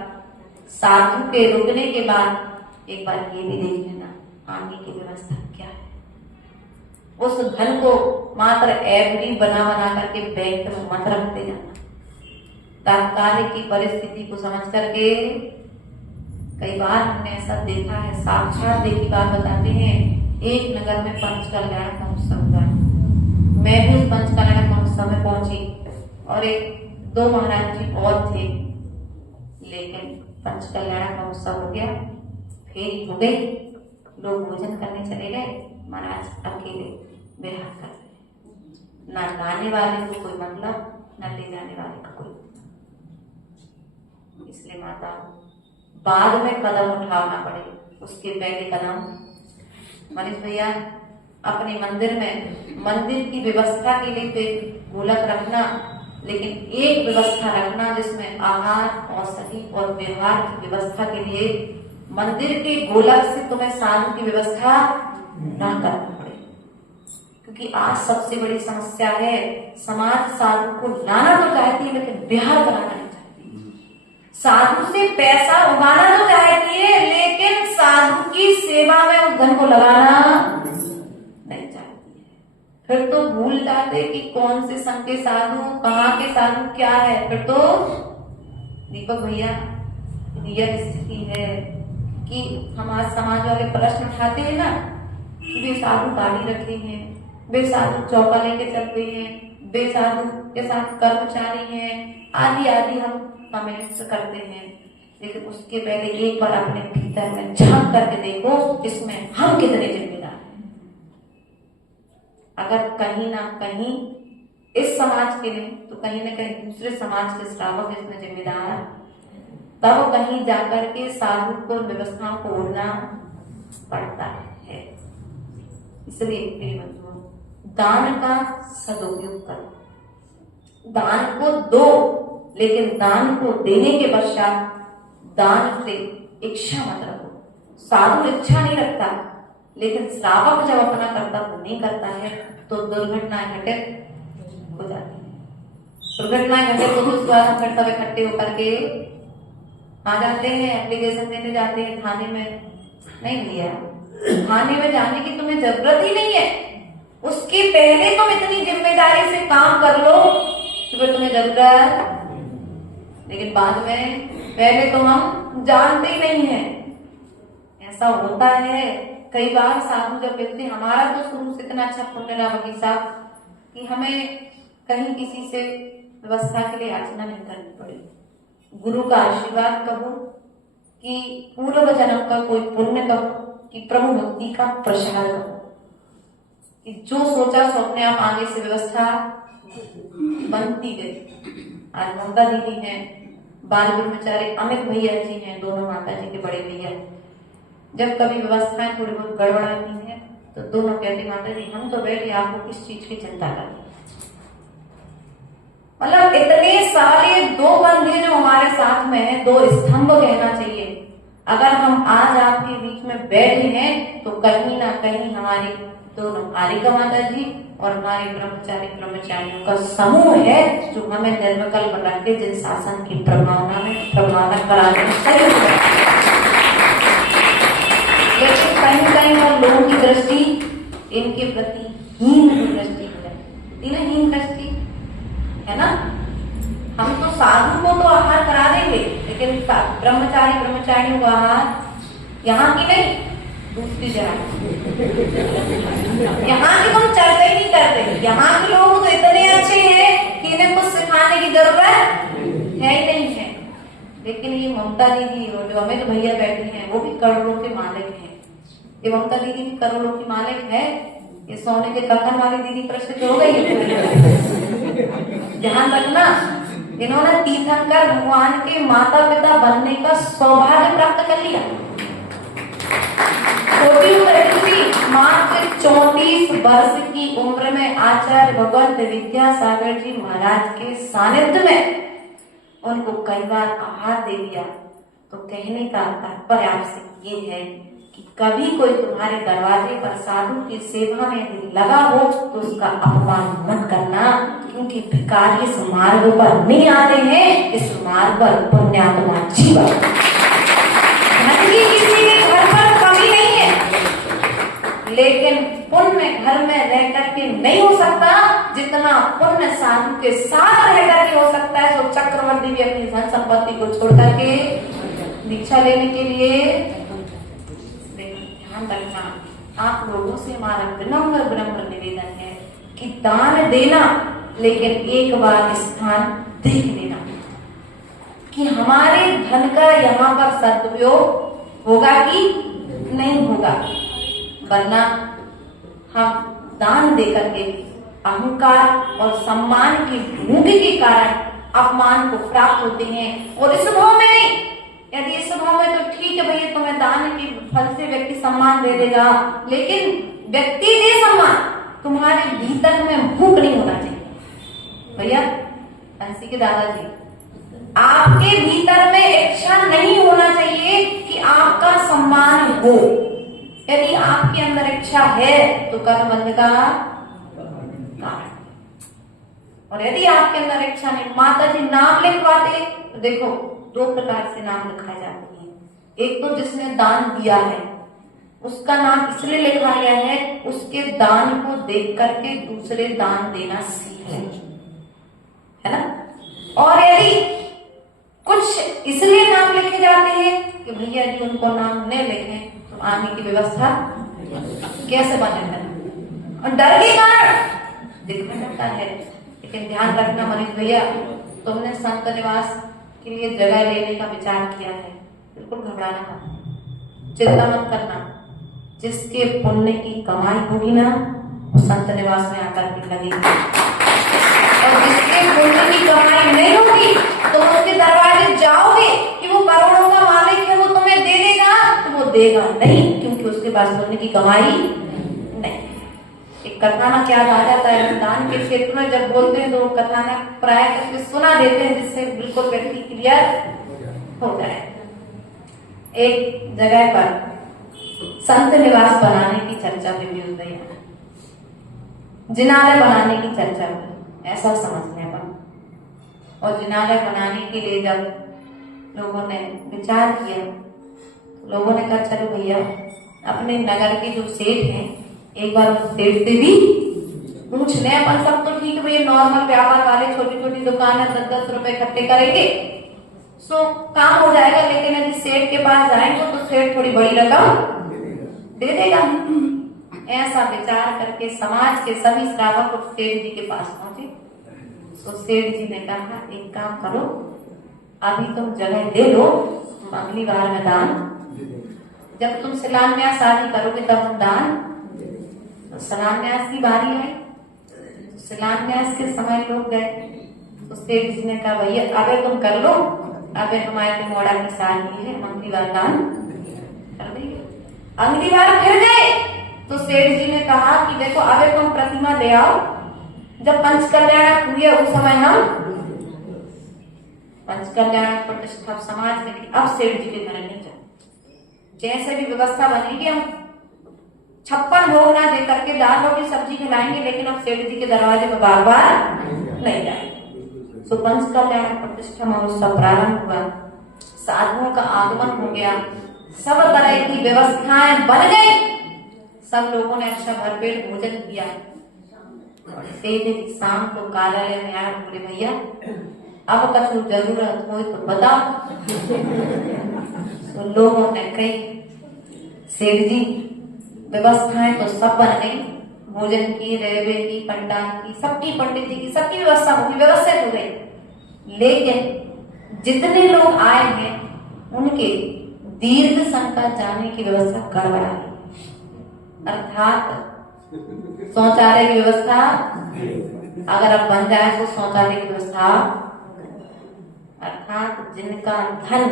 साधु के रुकने के बाद एक बार ये भी देख लेना आगे की व्यवस्था क्या है। उस धन को मात्र एफडी बना करके बैंक में मत रखते जाना। तात्कालिक की परिस्थिति को समझ करके, कई बार हमने ऐसा देखा है, साक्षात देखी बात बताते हैं। एक नगर में पंच कल्याण महोत्सव हुआ, मैं भी उस पंच कल्याण महोत्सव में पहुंची और एक दो महाराज जी और थे, लेकिन पंच कल्याण महोत्सव हो गया, फिर हो गई, लोग भोजन करने चले गए, महाराज अकेले विहार कर रहे, ना लाने वाले को कोई मतलब, न ले जाने वाले का कोई। इसलिए माता बाद में कदम उठाना पड़े, उसके पहले कदम मनीष भैया अपने मंदिर में, मंदिर की व्यवस्था के लिए तो एक गोलक रखना, लेकिन एक व्यवस्था रखना जिसमें आहार, औषधि और व्यवहार की व्यवस्था के लिए मंदिर के गोलक से तुम्हें साधु की व्यवस्था न करना पड़े। क्योंकि आज सबसे बड़ी समस्या है, समाज साधु को लाना तो चाहती है लेकिन व्यवहार कराना नहीं चाहती। साधु से पैसा उगाना तो चाहती है लेकिन साधु की सेवा में उस धन को लगाना नहीं चाहती है। फिर तो भूल जाते कि कौन से संघ के साधु, कहाँ के साधु क्या है। फिर तो दीपक भैया रियल स्थिति है कि हमारे समाज वाले प्रश्न उठाते हैं ना कि वे साधु गाड़ी रखे हैं, वे साधु चौका लेके चलते हैं, वे साधु के साथ कर्मचारी हैं, आदि आदि हम कमेंट्स करते हैं। लेकिन उसके पहले एक बार अपने भीतर में झांक करके देखो, इसमें हम कितने जिम्मेदार हैं। अगर कहीं ना कहीं इस समाज के नहीं तो कहीं ना कहीं दूसरे समाज के श्रावक इसमें जिम्मेदार, तब कहीं जाकर के साधु को व्यवस्थाओं को ओढ़ना पड़ता है। इसलिए मेरे बंधुओं, दान का सदुपयोग करो, दान को दो, लेकिन दान को देने के पश्चात दान से इच्छा मत रखो। साधु इच्छा नहीं रखता, लेकिन श्रावक जब अपना कर्तव्य नहीं करता है तो दुर्घटनाएं घटित हो जाती है। दुर्घटनाएं घटित हो तो उसके बाद हम फिर सब इकट्ठे होकर के आ जाते हैं, एप्लीकेशन देने जाते हैं थाने में। नहीं भैया, थाने में जाने की तुम्हें जरूरत ही नहीं है। उसके पहले तुम इतनी जिम्मेदारी से काम कर लो कि फिर तुम्हें जरूरत, लेकिन बाद में पहले तो हम जानते ही नहीं है। ऐसा होता है कई बार। साधु जब मिलते, हमारा तो शुरू से इतना अच्छा पुण्य रहा वकील साहब कि हमें कहीं किसी से व्यवस्था के लिए याचना नहीं करनी पड़ी। गुरु का आशीर्वाद कहो कि पूर्व जन्म का कोई पुण्य कहो कि प्रभु भक्ति का प्रसार कहो कि जो सोचा सो अपने आप आगे से व्यवस्था बनती गई। आज ममता दीदी हैं, बाल ब्रह्मचारी अमित भैया जी हैं, दोनों माता जी के बड़े भैया। जब कभी व्यवस्थाएं थोड़ी बहुत गड़बड़ाती हैं तो दोनों कहते, माता जी हम तो बैठे, आपको किस चीज की चिंता करनी। मतलब इतने सारे दो बंधे जो हमारे साथ में है, दो स्तंभ कहना चाहिए। अगर हम आज आपके बीच में बैठे हैं तो कहीं ना कहीं हमारी दोनों कालिका माता जी और हमारे ब्रह्मचारियों का समूह है जो हमें निर्विकल्प रख के जिन शासन की प्रभावना कराने में सहयोग करते हैं। लेकिन कहीं कहीं और लोगों की दृष्टि इनके प्रति हीन दृष्टि है, हीन दृष्टि है ना। हम तो साधु को तो आहार करा देंगे, लेकिन ब्रह्मचारियों को आहार यहाँ की नहीं दूसरी जगह यहाँ की तुम चर्चा ही नहीं करते। यहाँ के लोग तो इतने अच्छे हैं कि इन्हें कुछ सिखाने की जरूरत है ही नहीं है। लेकिन ये ममता दीदी और जो अमित भैया बैठे हैं वो भी करोड़ों के मालिक हैं। ये ममता दीदी भी करोड़ों की मालिक है। ये सोने के कंगन वाली दीदी प्रसिद्ध हो गई है। ध्यान रखना, इन्होंने तीर्थंकर भगवान के माता पिता बनने का सौभाग्य प्राप्त कर लिया। छोटी उम्र की मात्र 34 वर्ष की उम्र में आचार्य भगवत विद्यासागर जी महाराज के सानिध्य में उनको कई बार आहार दे दिया। तो कहने का तात्पर्य आपसे ये है कि कभी कोई तुम्हारे दरवाजे पर साधु की सेवा में यदि लगा हो तो उसका अपमान मत करना, क्योंकि भिखारी इस मार्ग पर नहीं आते हैं, इस मार्ग पर पुण्यात्मा जीवन। किसी के घर पर कमी नहीं है, लेकिन पुण्य घर में रह करके नहीं हो सकता जितना पुण्य साधु के साथ रह करके हो सकता है। तो चक्रवर्ती भी अपनी धन संपत्ति को छोड़ करके दीक्षा लेने के लिए ध्यान रखना। आप लोगों से हमारा विनम्र निवेदन है कि दान देना, लेकिन एक बार स्थान देख लेना कि हमारे धन का यहाँ पर सदुपयोग होगा कि नहीं होगा। वरना हम दान देकर के अहंकार और सम्मान की भूमि के कारण अपमान को प्राप्त होते हैं। और इस भाव में नहीं, यदि इस भाव में तो ठीक है भैया, तुम्हें दान के फल से व्यक्ति सम्मान दे देगा, लेकिन व्यक्ति दे सम्मान, तुम्हारे भीतर में भूख नहीं होना चाहिए। भैया हंसी के दादाजी, आपके भीतर में इच्छा नहीं होना चाहिए कि आपका सम्मान हो। यदि आपके अंदर इच्छा है तो कर्मबंध का कारण, और यदि आपके अंदर इच्छा नहीं, माता जी नाम लिखवाते तो देखो 2 प्रकार से नाम लिखाए जाते हैं। एक तो जिसने दान दिया है उसका नाम इसलिए लिखा गया है उसके दान को देख करके दूसरे दान देना सीखें, है ना। और यदि कुछ इसलिए नाम लिखे जाते हैं कि भैया जी उनको नाम नहीं लिखे तो आने की व्यवस्था कैसे बनेगा, और डर के कारण दिखना पड़ता है। लेकिन ध्यान रखना मनीष भैया, तुमने संत निवास के लिए जगह लेने का विचार किया है, बिल्कुल घबराना मत, चिंता मत करना। जिसके पुण्य की कमाई होगी ना वो संत निवास में आकर के लगेगी, और जिसके पुण्य की कमाई नहीं होगी तो उसके दरवाजे जाओगे कि वो करोड़ों का मालिक है, वो तुम्हें दे देगा, तो वो देगा नहीं, क्योंकि उसके पास पुण्य की कमाई नहीं। एक कथानक याद आ जाता है, दान के क्षेत्र में जब बोलते हैं तो कथानक प्राय करके सुना देते हैं जिससे बिल्कुल व्यक्ति क्लियर हो जाए। एक जगह पर संत निवास बनाने की चर्चा भी हुई, जिनालय बनाने की चर्चा हुई, ऐसा समझने पर। और जिनालय बनाने के लिए जब लोगों ने विचार किया तो लोगों ने कहा चलो भैया अपने नगर के जो सेठ हैं एक बार उस सेठ से भी पूछ लें। अपन सब तो ठीक है भैया, नॉर्मल व्यापार वाले छोटी छोटी दुकानें 10-10 रुपए इकट्ठे करेंगे सो काम हो जाएगा, लेकिन यदि सेठ के पास जाएंगे तो सेठ थोड़ी बड़ी रकम दे देगा। ऐसा विचार करके समाज के सभी श्रावक सेठ जी के पास पहुंचे। तो सेठ जी ने कहा एक काम करो, अभी तुम जगह ले लो, अगली बार में दान, जब तुम शिलान्यास शादी करोगे तब हम दान। तो शिलान्यास की बारी आई, शिलान्यास के समय लोग गए तो सेठ जी ने कहा भैया अबे तुम कर लो, अबे हमारे मोड़ा की शादी है, हम अगली बार दान कर देंगे। अगली बार फिर गए तो सेठ जी ने कहा कि देखो अबे तुम प्रतिमा ले आओ, जब पंचकल्याण हुई उस समय हम पंचकल्याण प्रतिष्ठा समाज में की, अब सेठ जी के घर नहीं जाए, जैसे भी व्यवस्था बनेगी हम 56 भोग ना दे करके दाल रोटी सब्जी खिलाएंगे, लेकिन अब सेठ जी के दरवाजे पर बार बार नहीं जाएंगे। तो पंचकल्याण प्रतिष्ठा महोत्सव प्रारंभ हुआ, साधुओं का आगमन हो गया, सब तरह की व्यवस्थाएं बन गई, सब लोगों ने अच्छा भरपेट भोजन किया। और सीधे शाम को कार्यालय में आया, बोले भैया अब तक जरूरत हो तो बताओ। तो लोगों ने कही सेठ जी व्यवस्थाएं तो सब बन गई, भोजन की, रेलवे की, पंडाल की, सबकी, पंडित जी की, सबकी व्यवस्था होगी, व्यवस्थित हो गई। लेकिन जितने लोग आए हैं उनके दीर्घ संकट जाने की व्यवस्था गड़बड़ा है, अर्थात शौचालय की व्यवस्था अगर अब बन जाए तो शौचालय की व्यवस्था, अर्थात जिनका धन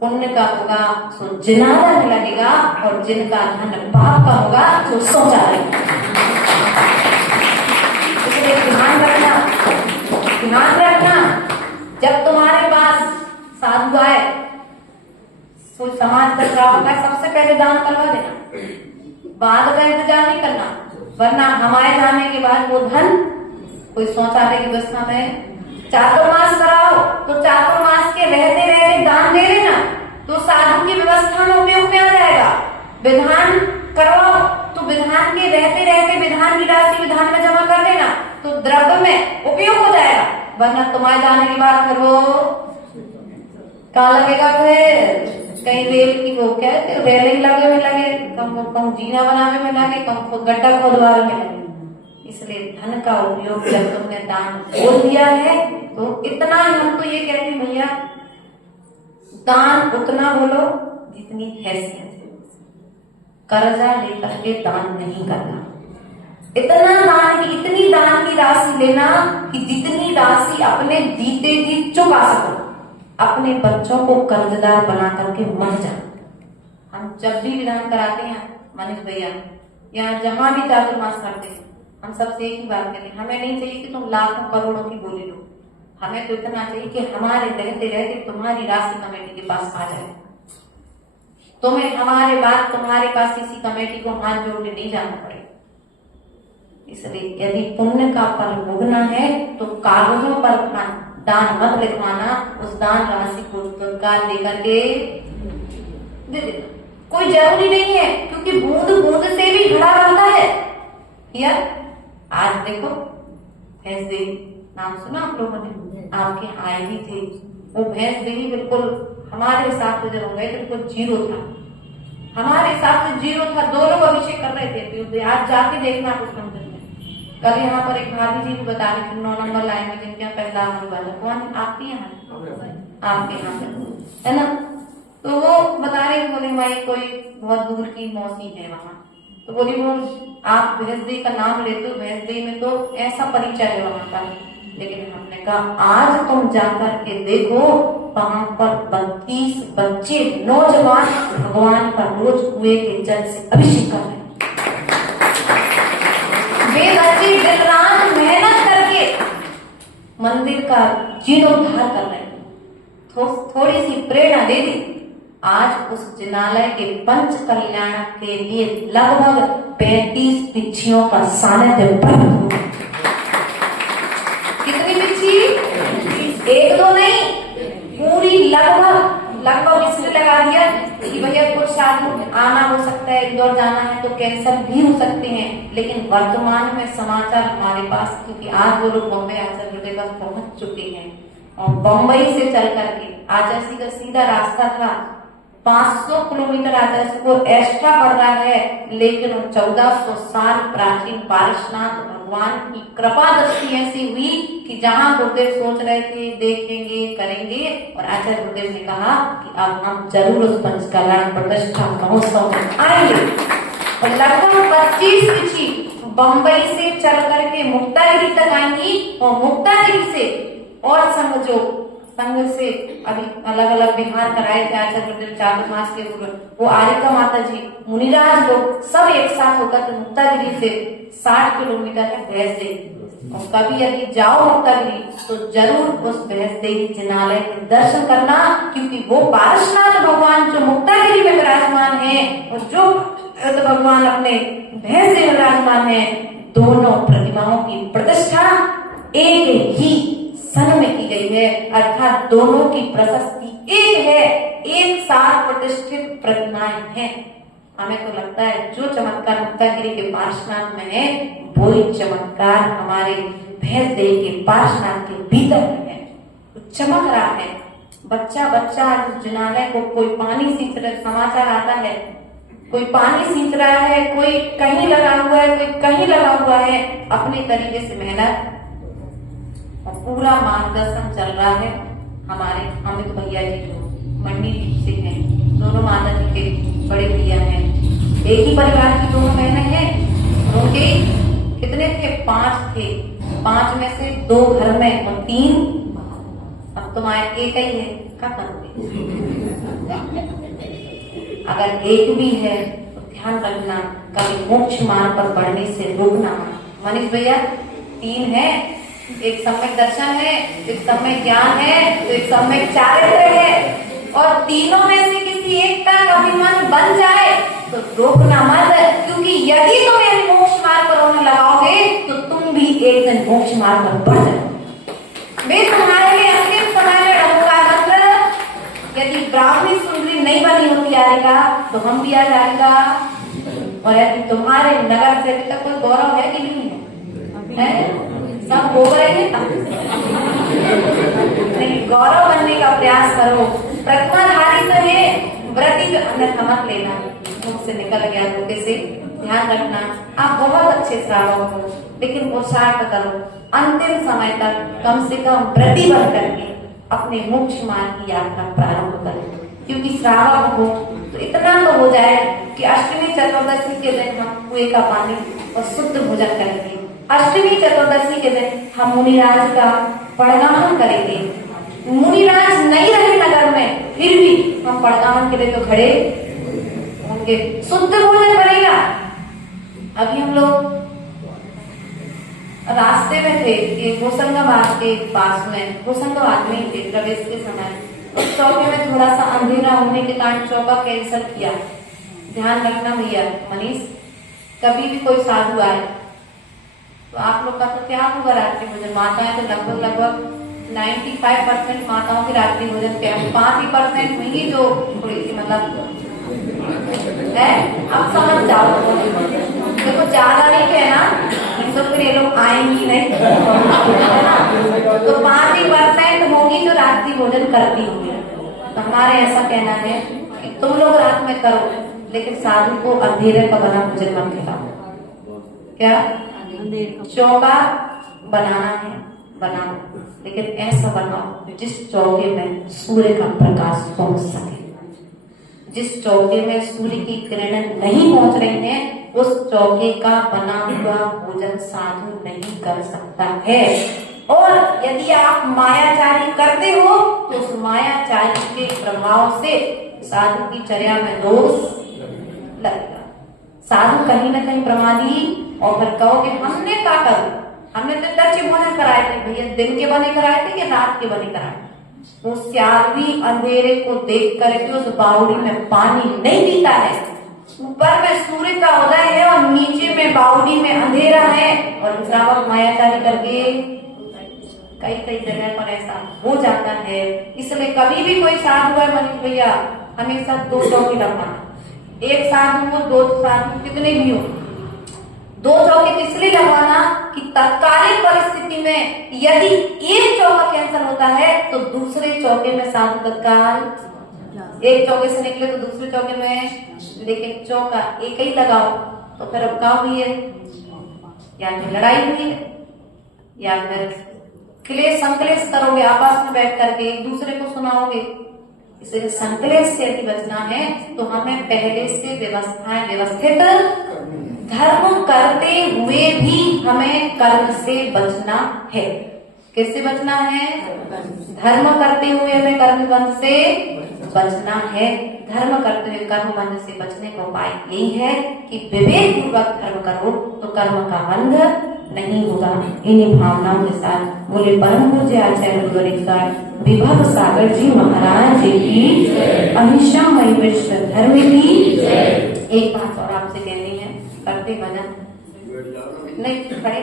पुण्य का होगा सो जिनादा में लगेगा और जिनका धन पाप का होगा तो शौचालय। इसलिए ध्यान रखना, जब तुम्हारे पास साधु आए तो समाज का खराब होगा, सबसे पहले दान करवा देना, बाद का इंतजार नहीं करना, वरना हमारे जाने के बाद वो धन कोई शौचालय की व्यवस्था में चातुर्मास कराओ तो चातुर्मास के रहते रहते दान दे देना तो साधु की व्यवस्था में उपयोग में आ जाएगा। विधान करवाओ तो विधान के रहते रहते विधान की राशि विधान में जमा कर देना तो द्रव्य में उपयोग हो जाएगा, वरना तुम्हारे जाने के बाद फिर वो कहाँ लगेगा, फिर कहीं रेल की वो क्या रेलिंग लगे, कम जीना बनाने में लगे, कम गड्ढा खोदवाने में लगे। इसलिए धन का उपयोग जब तुमने दान बोल दिया है तो इतना ही, हम तो ये कहते हैं भैया दान उतना बोलो जितनी हैसियत है, कर्जा लेकर के दान नहीं करना, इतना दान की, इतनी दान की राशि लेना कि जितनी राशि अपने जीते जी चुका सको, अपने बच्चों को कर्जदार बना करके मर जाओ। हम जब भी विधान कराते हैं मनीष भैया, यहाँ जहां भी चातुर्मास करते हैं, हम सबसे एक ही बात करें, हमें नहीं चाहिए कि तुम लाखों करोड़ों की बोली लो, हमें तो इतना चाहिए कि हमारे रहते रहते तुम्हारी राशि कमेटी के पास आ जाए, तुम्हें हमारे बाद तुम्हारे पास किसी कमेटी को हाथ जोड़ के नहीं जाना पड़े। इसलिए यदि पुण्य का फल भोगना है तो कागजों पर दान मत लिखवाना, उस दान राशि को तत्काल लेकर के दे देना, कोई जरूरी नहीं है, क्योंकि बूंद बूंद से भी घड़ा बनता है। यार आज देखो भैंस देवी नाम सुना आप लोगों ने, आपके आए भी थे, वो भैंस देवी बिल्कुल हमारे हिसाब से जब गए तो बिल्कुल जीरो था, हमारे हिसाब से जीरो था, 2 लोग अभिषेक कर रहे थे, आज जाके देखना उस मंदिर में। कल यहाँ पर एक भाभी जी भी बता रही थी 9 नंबर लाइन में जिनके पहला हुआ, कौन आपके यहाँ, आपके यहाँ है ना, तो वो बता रहे बोले भाई कोई बहुत दूर की मौसी है वहाँ, तो बोली वो आप भैंसदेवी का नाम लेते हो, भैंसदेवी में तो ऐसा परिचय है वहाँ का, लेकिन हमने कहा आज तुम जाकर के देखो वहां पर 32 बच्चे नौजवान भगवान का रोज कुएं के जल से अभिषेक कर रहे हैं। वे बच्चे दिन रात मेहनत करके मंदिर का जीर्णोद्धार कर रहे हैं, थोड़ी सी प्रेरणा दे दी। आज उस जिनालय के पंच कल्याण के लिए लगभग 35 पिछियों का सानिध्य प्राप्त हुआ। कितनी पिछी? 1-2 नहीं, पूरी लगभग इसलिए लगा दिया कि भैया कुछ साधु आना हो सकता है, इंदौर जाना है तो कैंसिल भी हो सकते हैं, लेकिन वर्तमान में समाचार हमारे पास, क्योंकि आज वो लोग बॉम्बे आचार्य हृदय पर पहुंच चुके हैं और बम्बई से चल करके आचार्य का सीधा रास्ता था 500 किलोमीटर आचार्य को एक्स्ट्रा पड़ रहा है, लेकिन 1400 साल प्राचीन पारसनाथ भगवान की कृपा दृष्टि ऐसी हुई कि जहां गुरुदेव सोच रहे थे देखेंगे करेंगे, और आचार्य गुरुदेव ने कहा कि अब हम जरूर उस पंच कल्याण प्रतिष्ठा महोत्सव में आएंगे। और लगभग 25 पिछी बम्बई से चल करके मुक्तागिरी तक आएंगी और मुक्तागिरी से और संघ से अभी अलग अलग बिहार कराए थे आचार्य गुरुदेव चातुर्मास के, वो आरिका माता जी मुनिराज लोग सब एक साथ होकर मुक्तागिरी से 60 किलोमीटर है भैंसदेवी, और कभी यदि जाओ मुक्तागिरी तो जरूर उस भैंसदेवी जिनालय के दर्शन करना, क्योंकि वो पारसनाथ भगवान जो मुक्तागिरी में विराजमान है और जो भगवान अपने भैंसदेवी विराजमान है, दोनों प्रतिमाओं की प्रतिष्ठा एक ही सन में की गई है, अर्थात दोनों की प्रशस्ति एक है, एक साथ प्रतिष्ठित प्रतिमाएं हैं। हमें तो लगता है जो चमत्कार मुक्तागिरी के पार्श्वनाथ में है वही चमत्कार हमारे भैंसदेवी के पार्श्वनाथ के भीतर है, तो चमक रहा है। बच्चा बच्चा जिनालय को कोई पानी सींच रहा, समाचार आता है कोई पानी सींच रहा है, कोई कहीं लगा हुआ है, कोई कहीं लगा हुआ है, अपने तरीके से मेहनत और पूरा मार्गदर्शन चल रहा है। हमारे अमित भैया जी जो मंडी से हैं, दोनों माता जी के बड़े भैया हैं, एक ही परिवार की दोनों बहनें हैं। उनके कितने थे? 5 थे। 5 में से 2 घर में और 3 अब तुम्हारे एक ही है, क्या करोगे? अगर एक भी है तो ध्यान रखना, कभी मोक्ष मार्ग पर बढ़ने से रोकना। मनीष भैया 3 है, एक सम्यक दर्शन है, एक सम्यक ज्ञान है, तो एक सम्यक चारित्र है, और तीनों में से किसी एक का अभिमान बन जाए तो रोकना मत, क्योंकि यदि तुम यदि मोक्ष मार्ग पर होने लगाओगे तो तुम भी एक दिन मोक्ष मार्ग पर बढ़ जाओगे। वे तुम्हारे लिए अंतिम समय में रहूंगा मंत्र। यदि ब्राह्मणी सुंदरी नहीं बनी होती आएगा तो हम भी आ जाएगा, और यदि तुम्हारे नगर से अभी तक कोई गौरव है कि नहीं है? सब गोबर है नहीं, गौरव बनने का प्रयास करो। प्रतिमाधारी तो है, व्रती पे अन्यथा मत लेना, मुख से निकल गया धोखे से। ध्यान रखना, आप बहुत अच्छे श्रावक हो, लेकिन पुरुषार्थ करो, अंतिम समय तक कम से कम व्रती बन करके अपने मोक्ष मार्ग की यात्रा प्रारंभ करें। क्योंकि श्रावक हो तो इतना तो हो जाए कि अष्टमी चतुर्दशी के दिन हम कुएं का पानी और शुद्ध भोजन करेंगे। अष्टमी चतुर्दशी के दिन हम मुनिराज का पड़गाहन करेंगे। मुनिराज नहीं रहे नगर में, फिर भी हम पड़गाहन के लिए तो खड़े होंगे। शुद्ध भोजन बनेगा। अभी हम लोग रास्ते में थे, ये होशंगाबाद के पास में, होशंगाबाद में थे प्रवेश के समय, उस चौके में थोड़ा सा अंधेरा होने के कारण चौका कैंसिल किया। ध्यान रखना भैया मनीष, कभी भी कोई साधु आए तो आप लोग का तो क्या होगा रात्रि भोजन। माताएं तो लगभग 95% माताओं की रात्रि भोजन पे, 5% में ही जो थोड़ी सी मतलब है, अब समझ जाओ। देखो ज्यादा नहीं कहना, तो फिर ये लोग आएंगी नहीं, तो 5% होगी जो रात्रि भोजन करती होगी। तो हमारे ऐसा कहना है कि तुम लोग रात में करो, लेकिन साधु को अंधेरे का बना भोजन मत खिलाओ। क्या चौका बनाना है बनाओ, लेकिन ऐसा बनाओ जिस चौके में सूर्य का प्रकाश पहुंच सके। जिस चौके में सूर्य की किरणें नहीं पहुंच रही हैं, उस चौके का बना हुआ भोजन साधु नहीं कर सकता है। और यदि आप मायाचारी करते हो तो उस मायाचारी के प्रभाव से साधु की चर्या में दोष लगेगा। साधु कहीं ना कहीं प्रमादी, और फिर कहोगे हमने क्या करूं, हमने तो दर्चे भोजन कराए थे भैया, दिन के बने कराए थे कि रात के बने कराए। वो स्याही अंधेरे को देख करके उस बावड़ी में पानी नहीं पीता है। ऊपर में सूर्य का उदय है और नीचे में बावड़ी में अंधेरा है, और श्रावक मायाचारी करके कई जगह पर ऐसा हो जाता है। इसलिए कभी भी कोई साधु है मनीष भैया, हमेशा 2 चौकी लगवाना। एक साधु को 2 साधु कितने भी हो, 2 चौके इसलिए लगवाना कि तत्कालीन परिस्थिति में यदि एक चौका कैंसिल होता है तो दूसरे चौके में साधु तत्काल, एक चौके से निकले तो दूसरे चौके में, लेकिन चौका एक ही लगाओ तो फिर अब काम हुई है, या फिर लड़ाई हुई है, या फिर क्लेश संकलेश करोगे, आपस में बैठ करके एक दूसरे को सुनाओगे। इसलिए संकलेश से यदि बचना है तो हमें पहले से व्यवस्थाएं व्यवस्थित, धर्म करते हुए भी हमें कर्म से बचना है। किससे बचना है? धर्म करते हुए हमें कर्म बंध से बचना है। धर्म करते हुए कर्म बंध से बचने का उपाय यही है कि विवेक पूर्वक धर्म करो तो कर्म का बंध नहीं होगा। इन्हीं भावनाओं के साथ बोले परम पूज्य आचार्य विभव सागर जी महाराज की अहिंसामयी विश्व धर्म की। एक बात और आपसे कहनी है, करते भजन नहीं खड़े,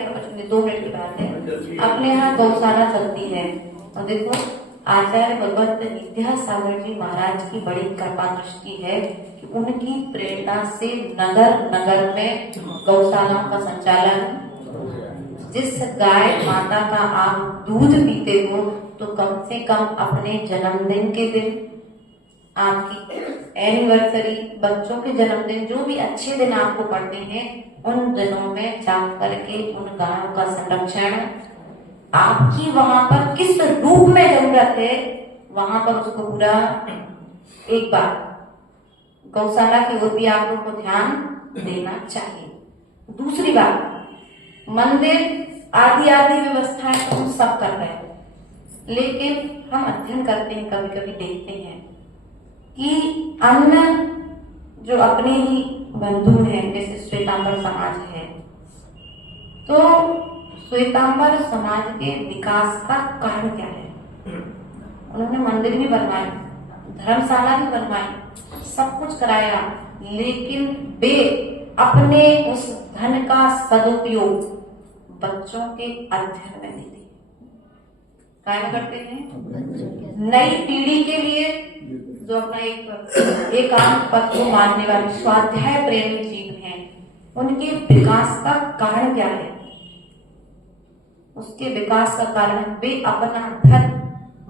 2 मिनट की बात है। अपने यहाँ गौशाला चलती है और देखो आचार्य भगवत विद्यासागर जी महाराज की बड़ी कृपा दृष्टि है कि उनकी प्रेरणा से नगर नगर में गौशालाओं का संचालन। जिस गाय माता का आप दूध पीते हो तो कम से कम अपने जन्मदिन के दिन, आपकी एनिवर्सरी, बच्चों के जन्मदिन, जो भी अच्छे दिन आपको पड़ते हैं, उन दिनों में जा करके उन गायों का संरक्षण, आपकी वहां पर किस रूप में जरूरत है, वहां पर उसको पूरा एक बार गौशाला की ओर भी आप लोग को ध्यान देना चाहिए। दूसरी बात, मंदिर आदि आदि व्यवस्थाएं तो हम सब कर रहे हैं, लेकिन हम अध्ययन करते हैं, कभी कभी देखते हैं कि अन्य जो अपने ही बंधु हैं, जैसे श्वेतांबर समाज है, तो श्वेतांबर समाज के विकास का कारण क्या है? उन्होंने मंदिर भी बनवाए, धर्मशाला भी बनवाई, सब कुछ कराया, लेकिन वे अपने उस धन का सदुपयोग बच्चों के अध्ययन में नहीं दी। क्या करते हैं? नई पीढ़ी के लिए जो अपना एकांत पद को मानने वाले स्वाध्याय प्रेमी जीव हैं, उनके विकास का कारण क्या है? उसके विकास का कारण वे अपना धन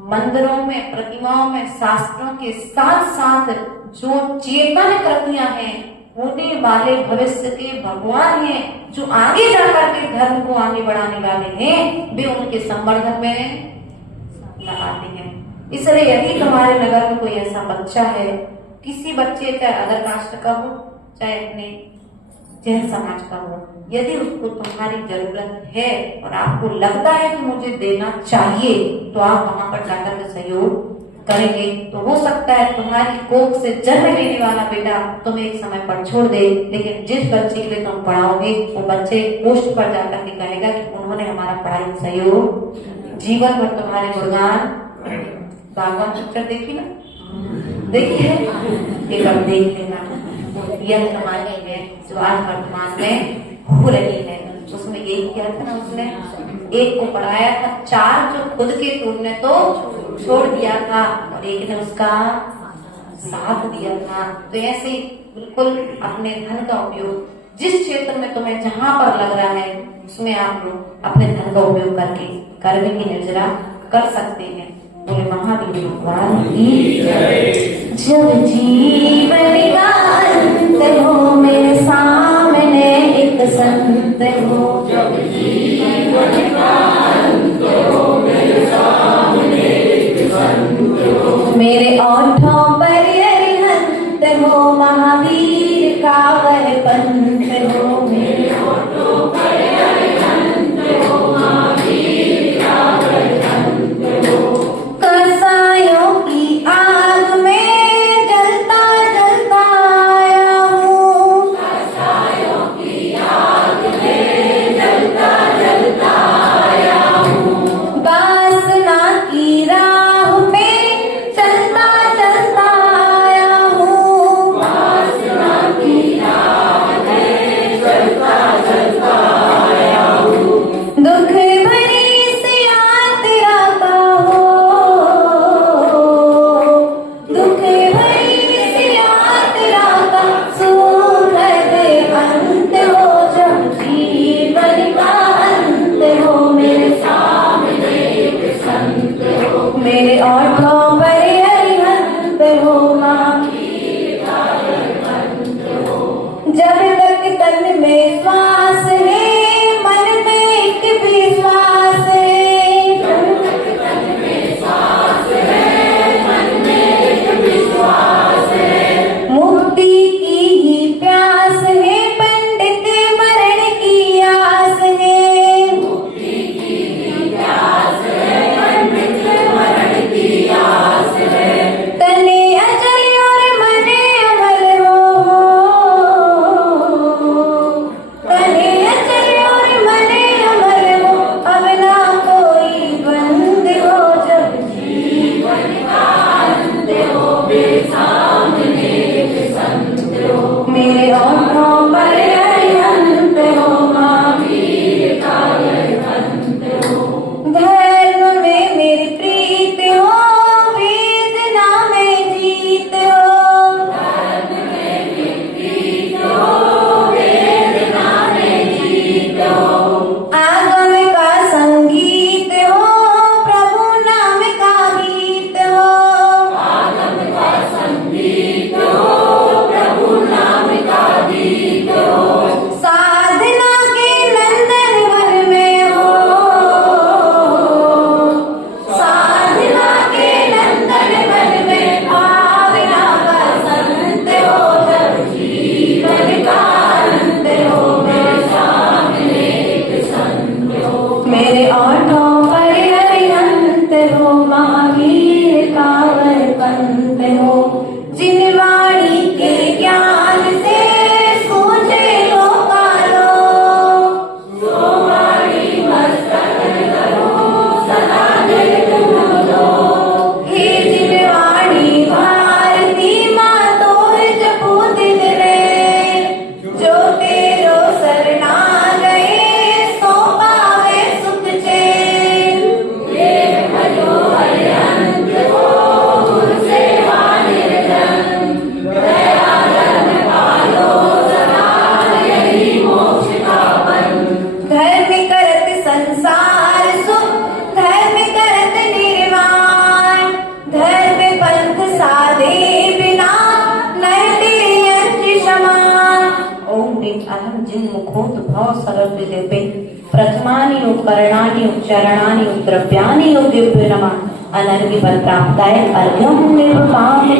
मंदिरों में, प्रतिमाओं में, शास्त्रों के साथ साथ जो चेतन कृतियां हैं, होने वाले भविष्य के भगवान हैं, जो आगे जाकर के धर्म को आगे बढ़ाने वाले हैं, वे उनके संवर्धन में लगाते हैं। इसलिए यदि तुम्हारे नगर में कोई ऐसा बच्चा है, किसी बच्चे, चाहे अदर कास्ट का हो, चाहे अपने जैन समाज का हो, यदि उसको तुम्हारी जरूरत है और आपको लगता है कि मुझे देना चाहिए, तो आप वहां पर जाकर के सहयोग करेंगे। तो हो सकता है तुम्हारी कोख से जन्म लेने वाला बेटा तुम्हें एक समय पर छोड़ दे, लेकिन जिस बच्चे के लिए तुम पढ़ाओगे, वो बच्चे पोस्ट पर जाकर के कहेगा कि उन्होंने हमारा पढ़ाई में सहयोग, जीवन भर तुम्हारे गुणगान। बागवान पिक्चर देखी ना? देखी है? एक बार देख लेना। यह हमारी है जो आज वर्तमान में हो रही है। उसमें यही किया था ना, उसने एक को पढ़ाया था, 4 जो खुद के तुमने तो छोड़ दिया था और एक ने उसका साथ दिया था। तो ऐसे बिल्कुल अपने धन का उपयोग जिस क्षेत्र में तुम्हें जहां पर लग रहा है, उसमें आप लोग अपने धन का उपयोग करके कर्म की निर्जरा कर सकते हैं। बोले महावीर भगवान की जय। जब जीवन का अंत हो, मेरे सामने एक संत हो, जब जीवन का अंत हो, मेरे सामने एक संत हो, मेरे ओठों पर अरिहंत हो, महावीर का वह पंथ हो, मेरे ओठों पर अरिहंत हो, महावीर का वह पंथ हो। कसायों की आग में जलता जलता भूत भव सरस्वती प्रथमानि उपकरणानि उपचरणानि उपद्रव्यानि योग्येभ्यो नमः अनर्घ्य फल प्राप्ताय अर्घ्यं निर्वपामि।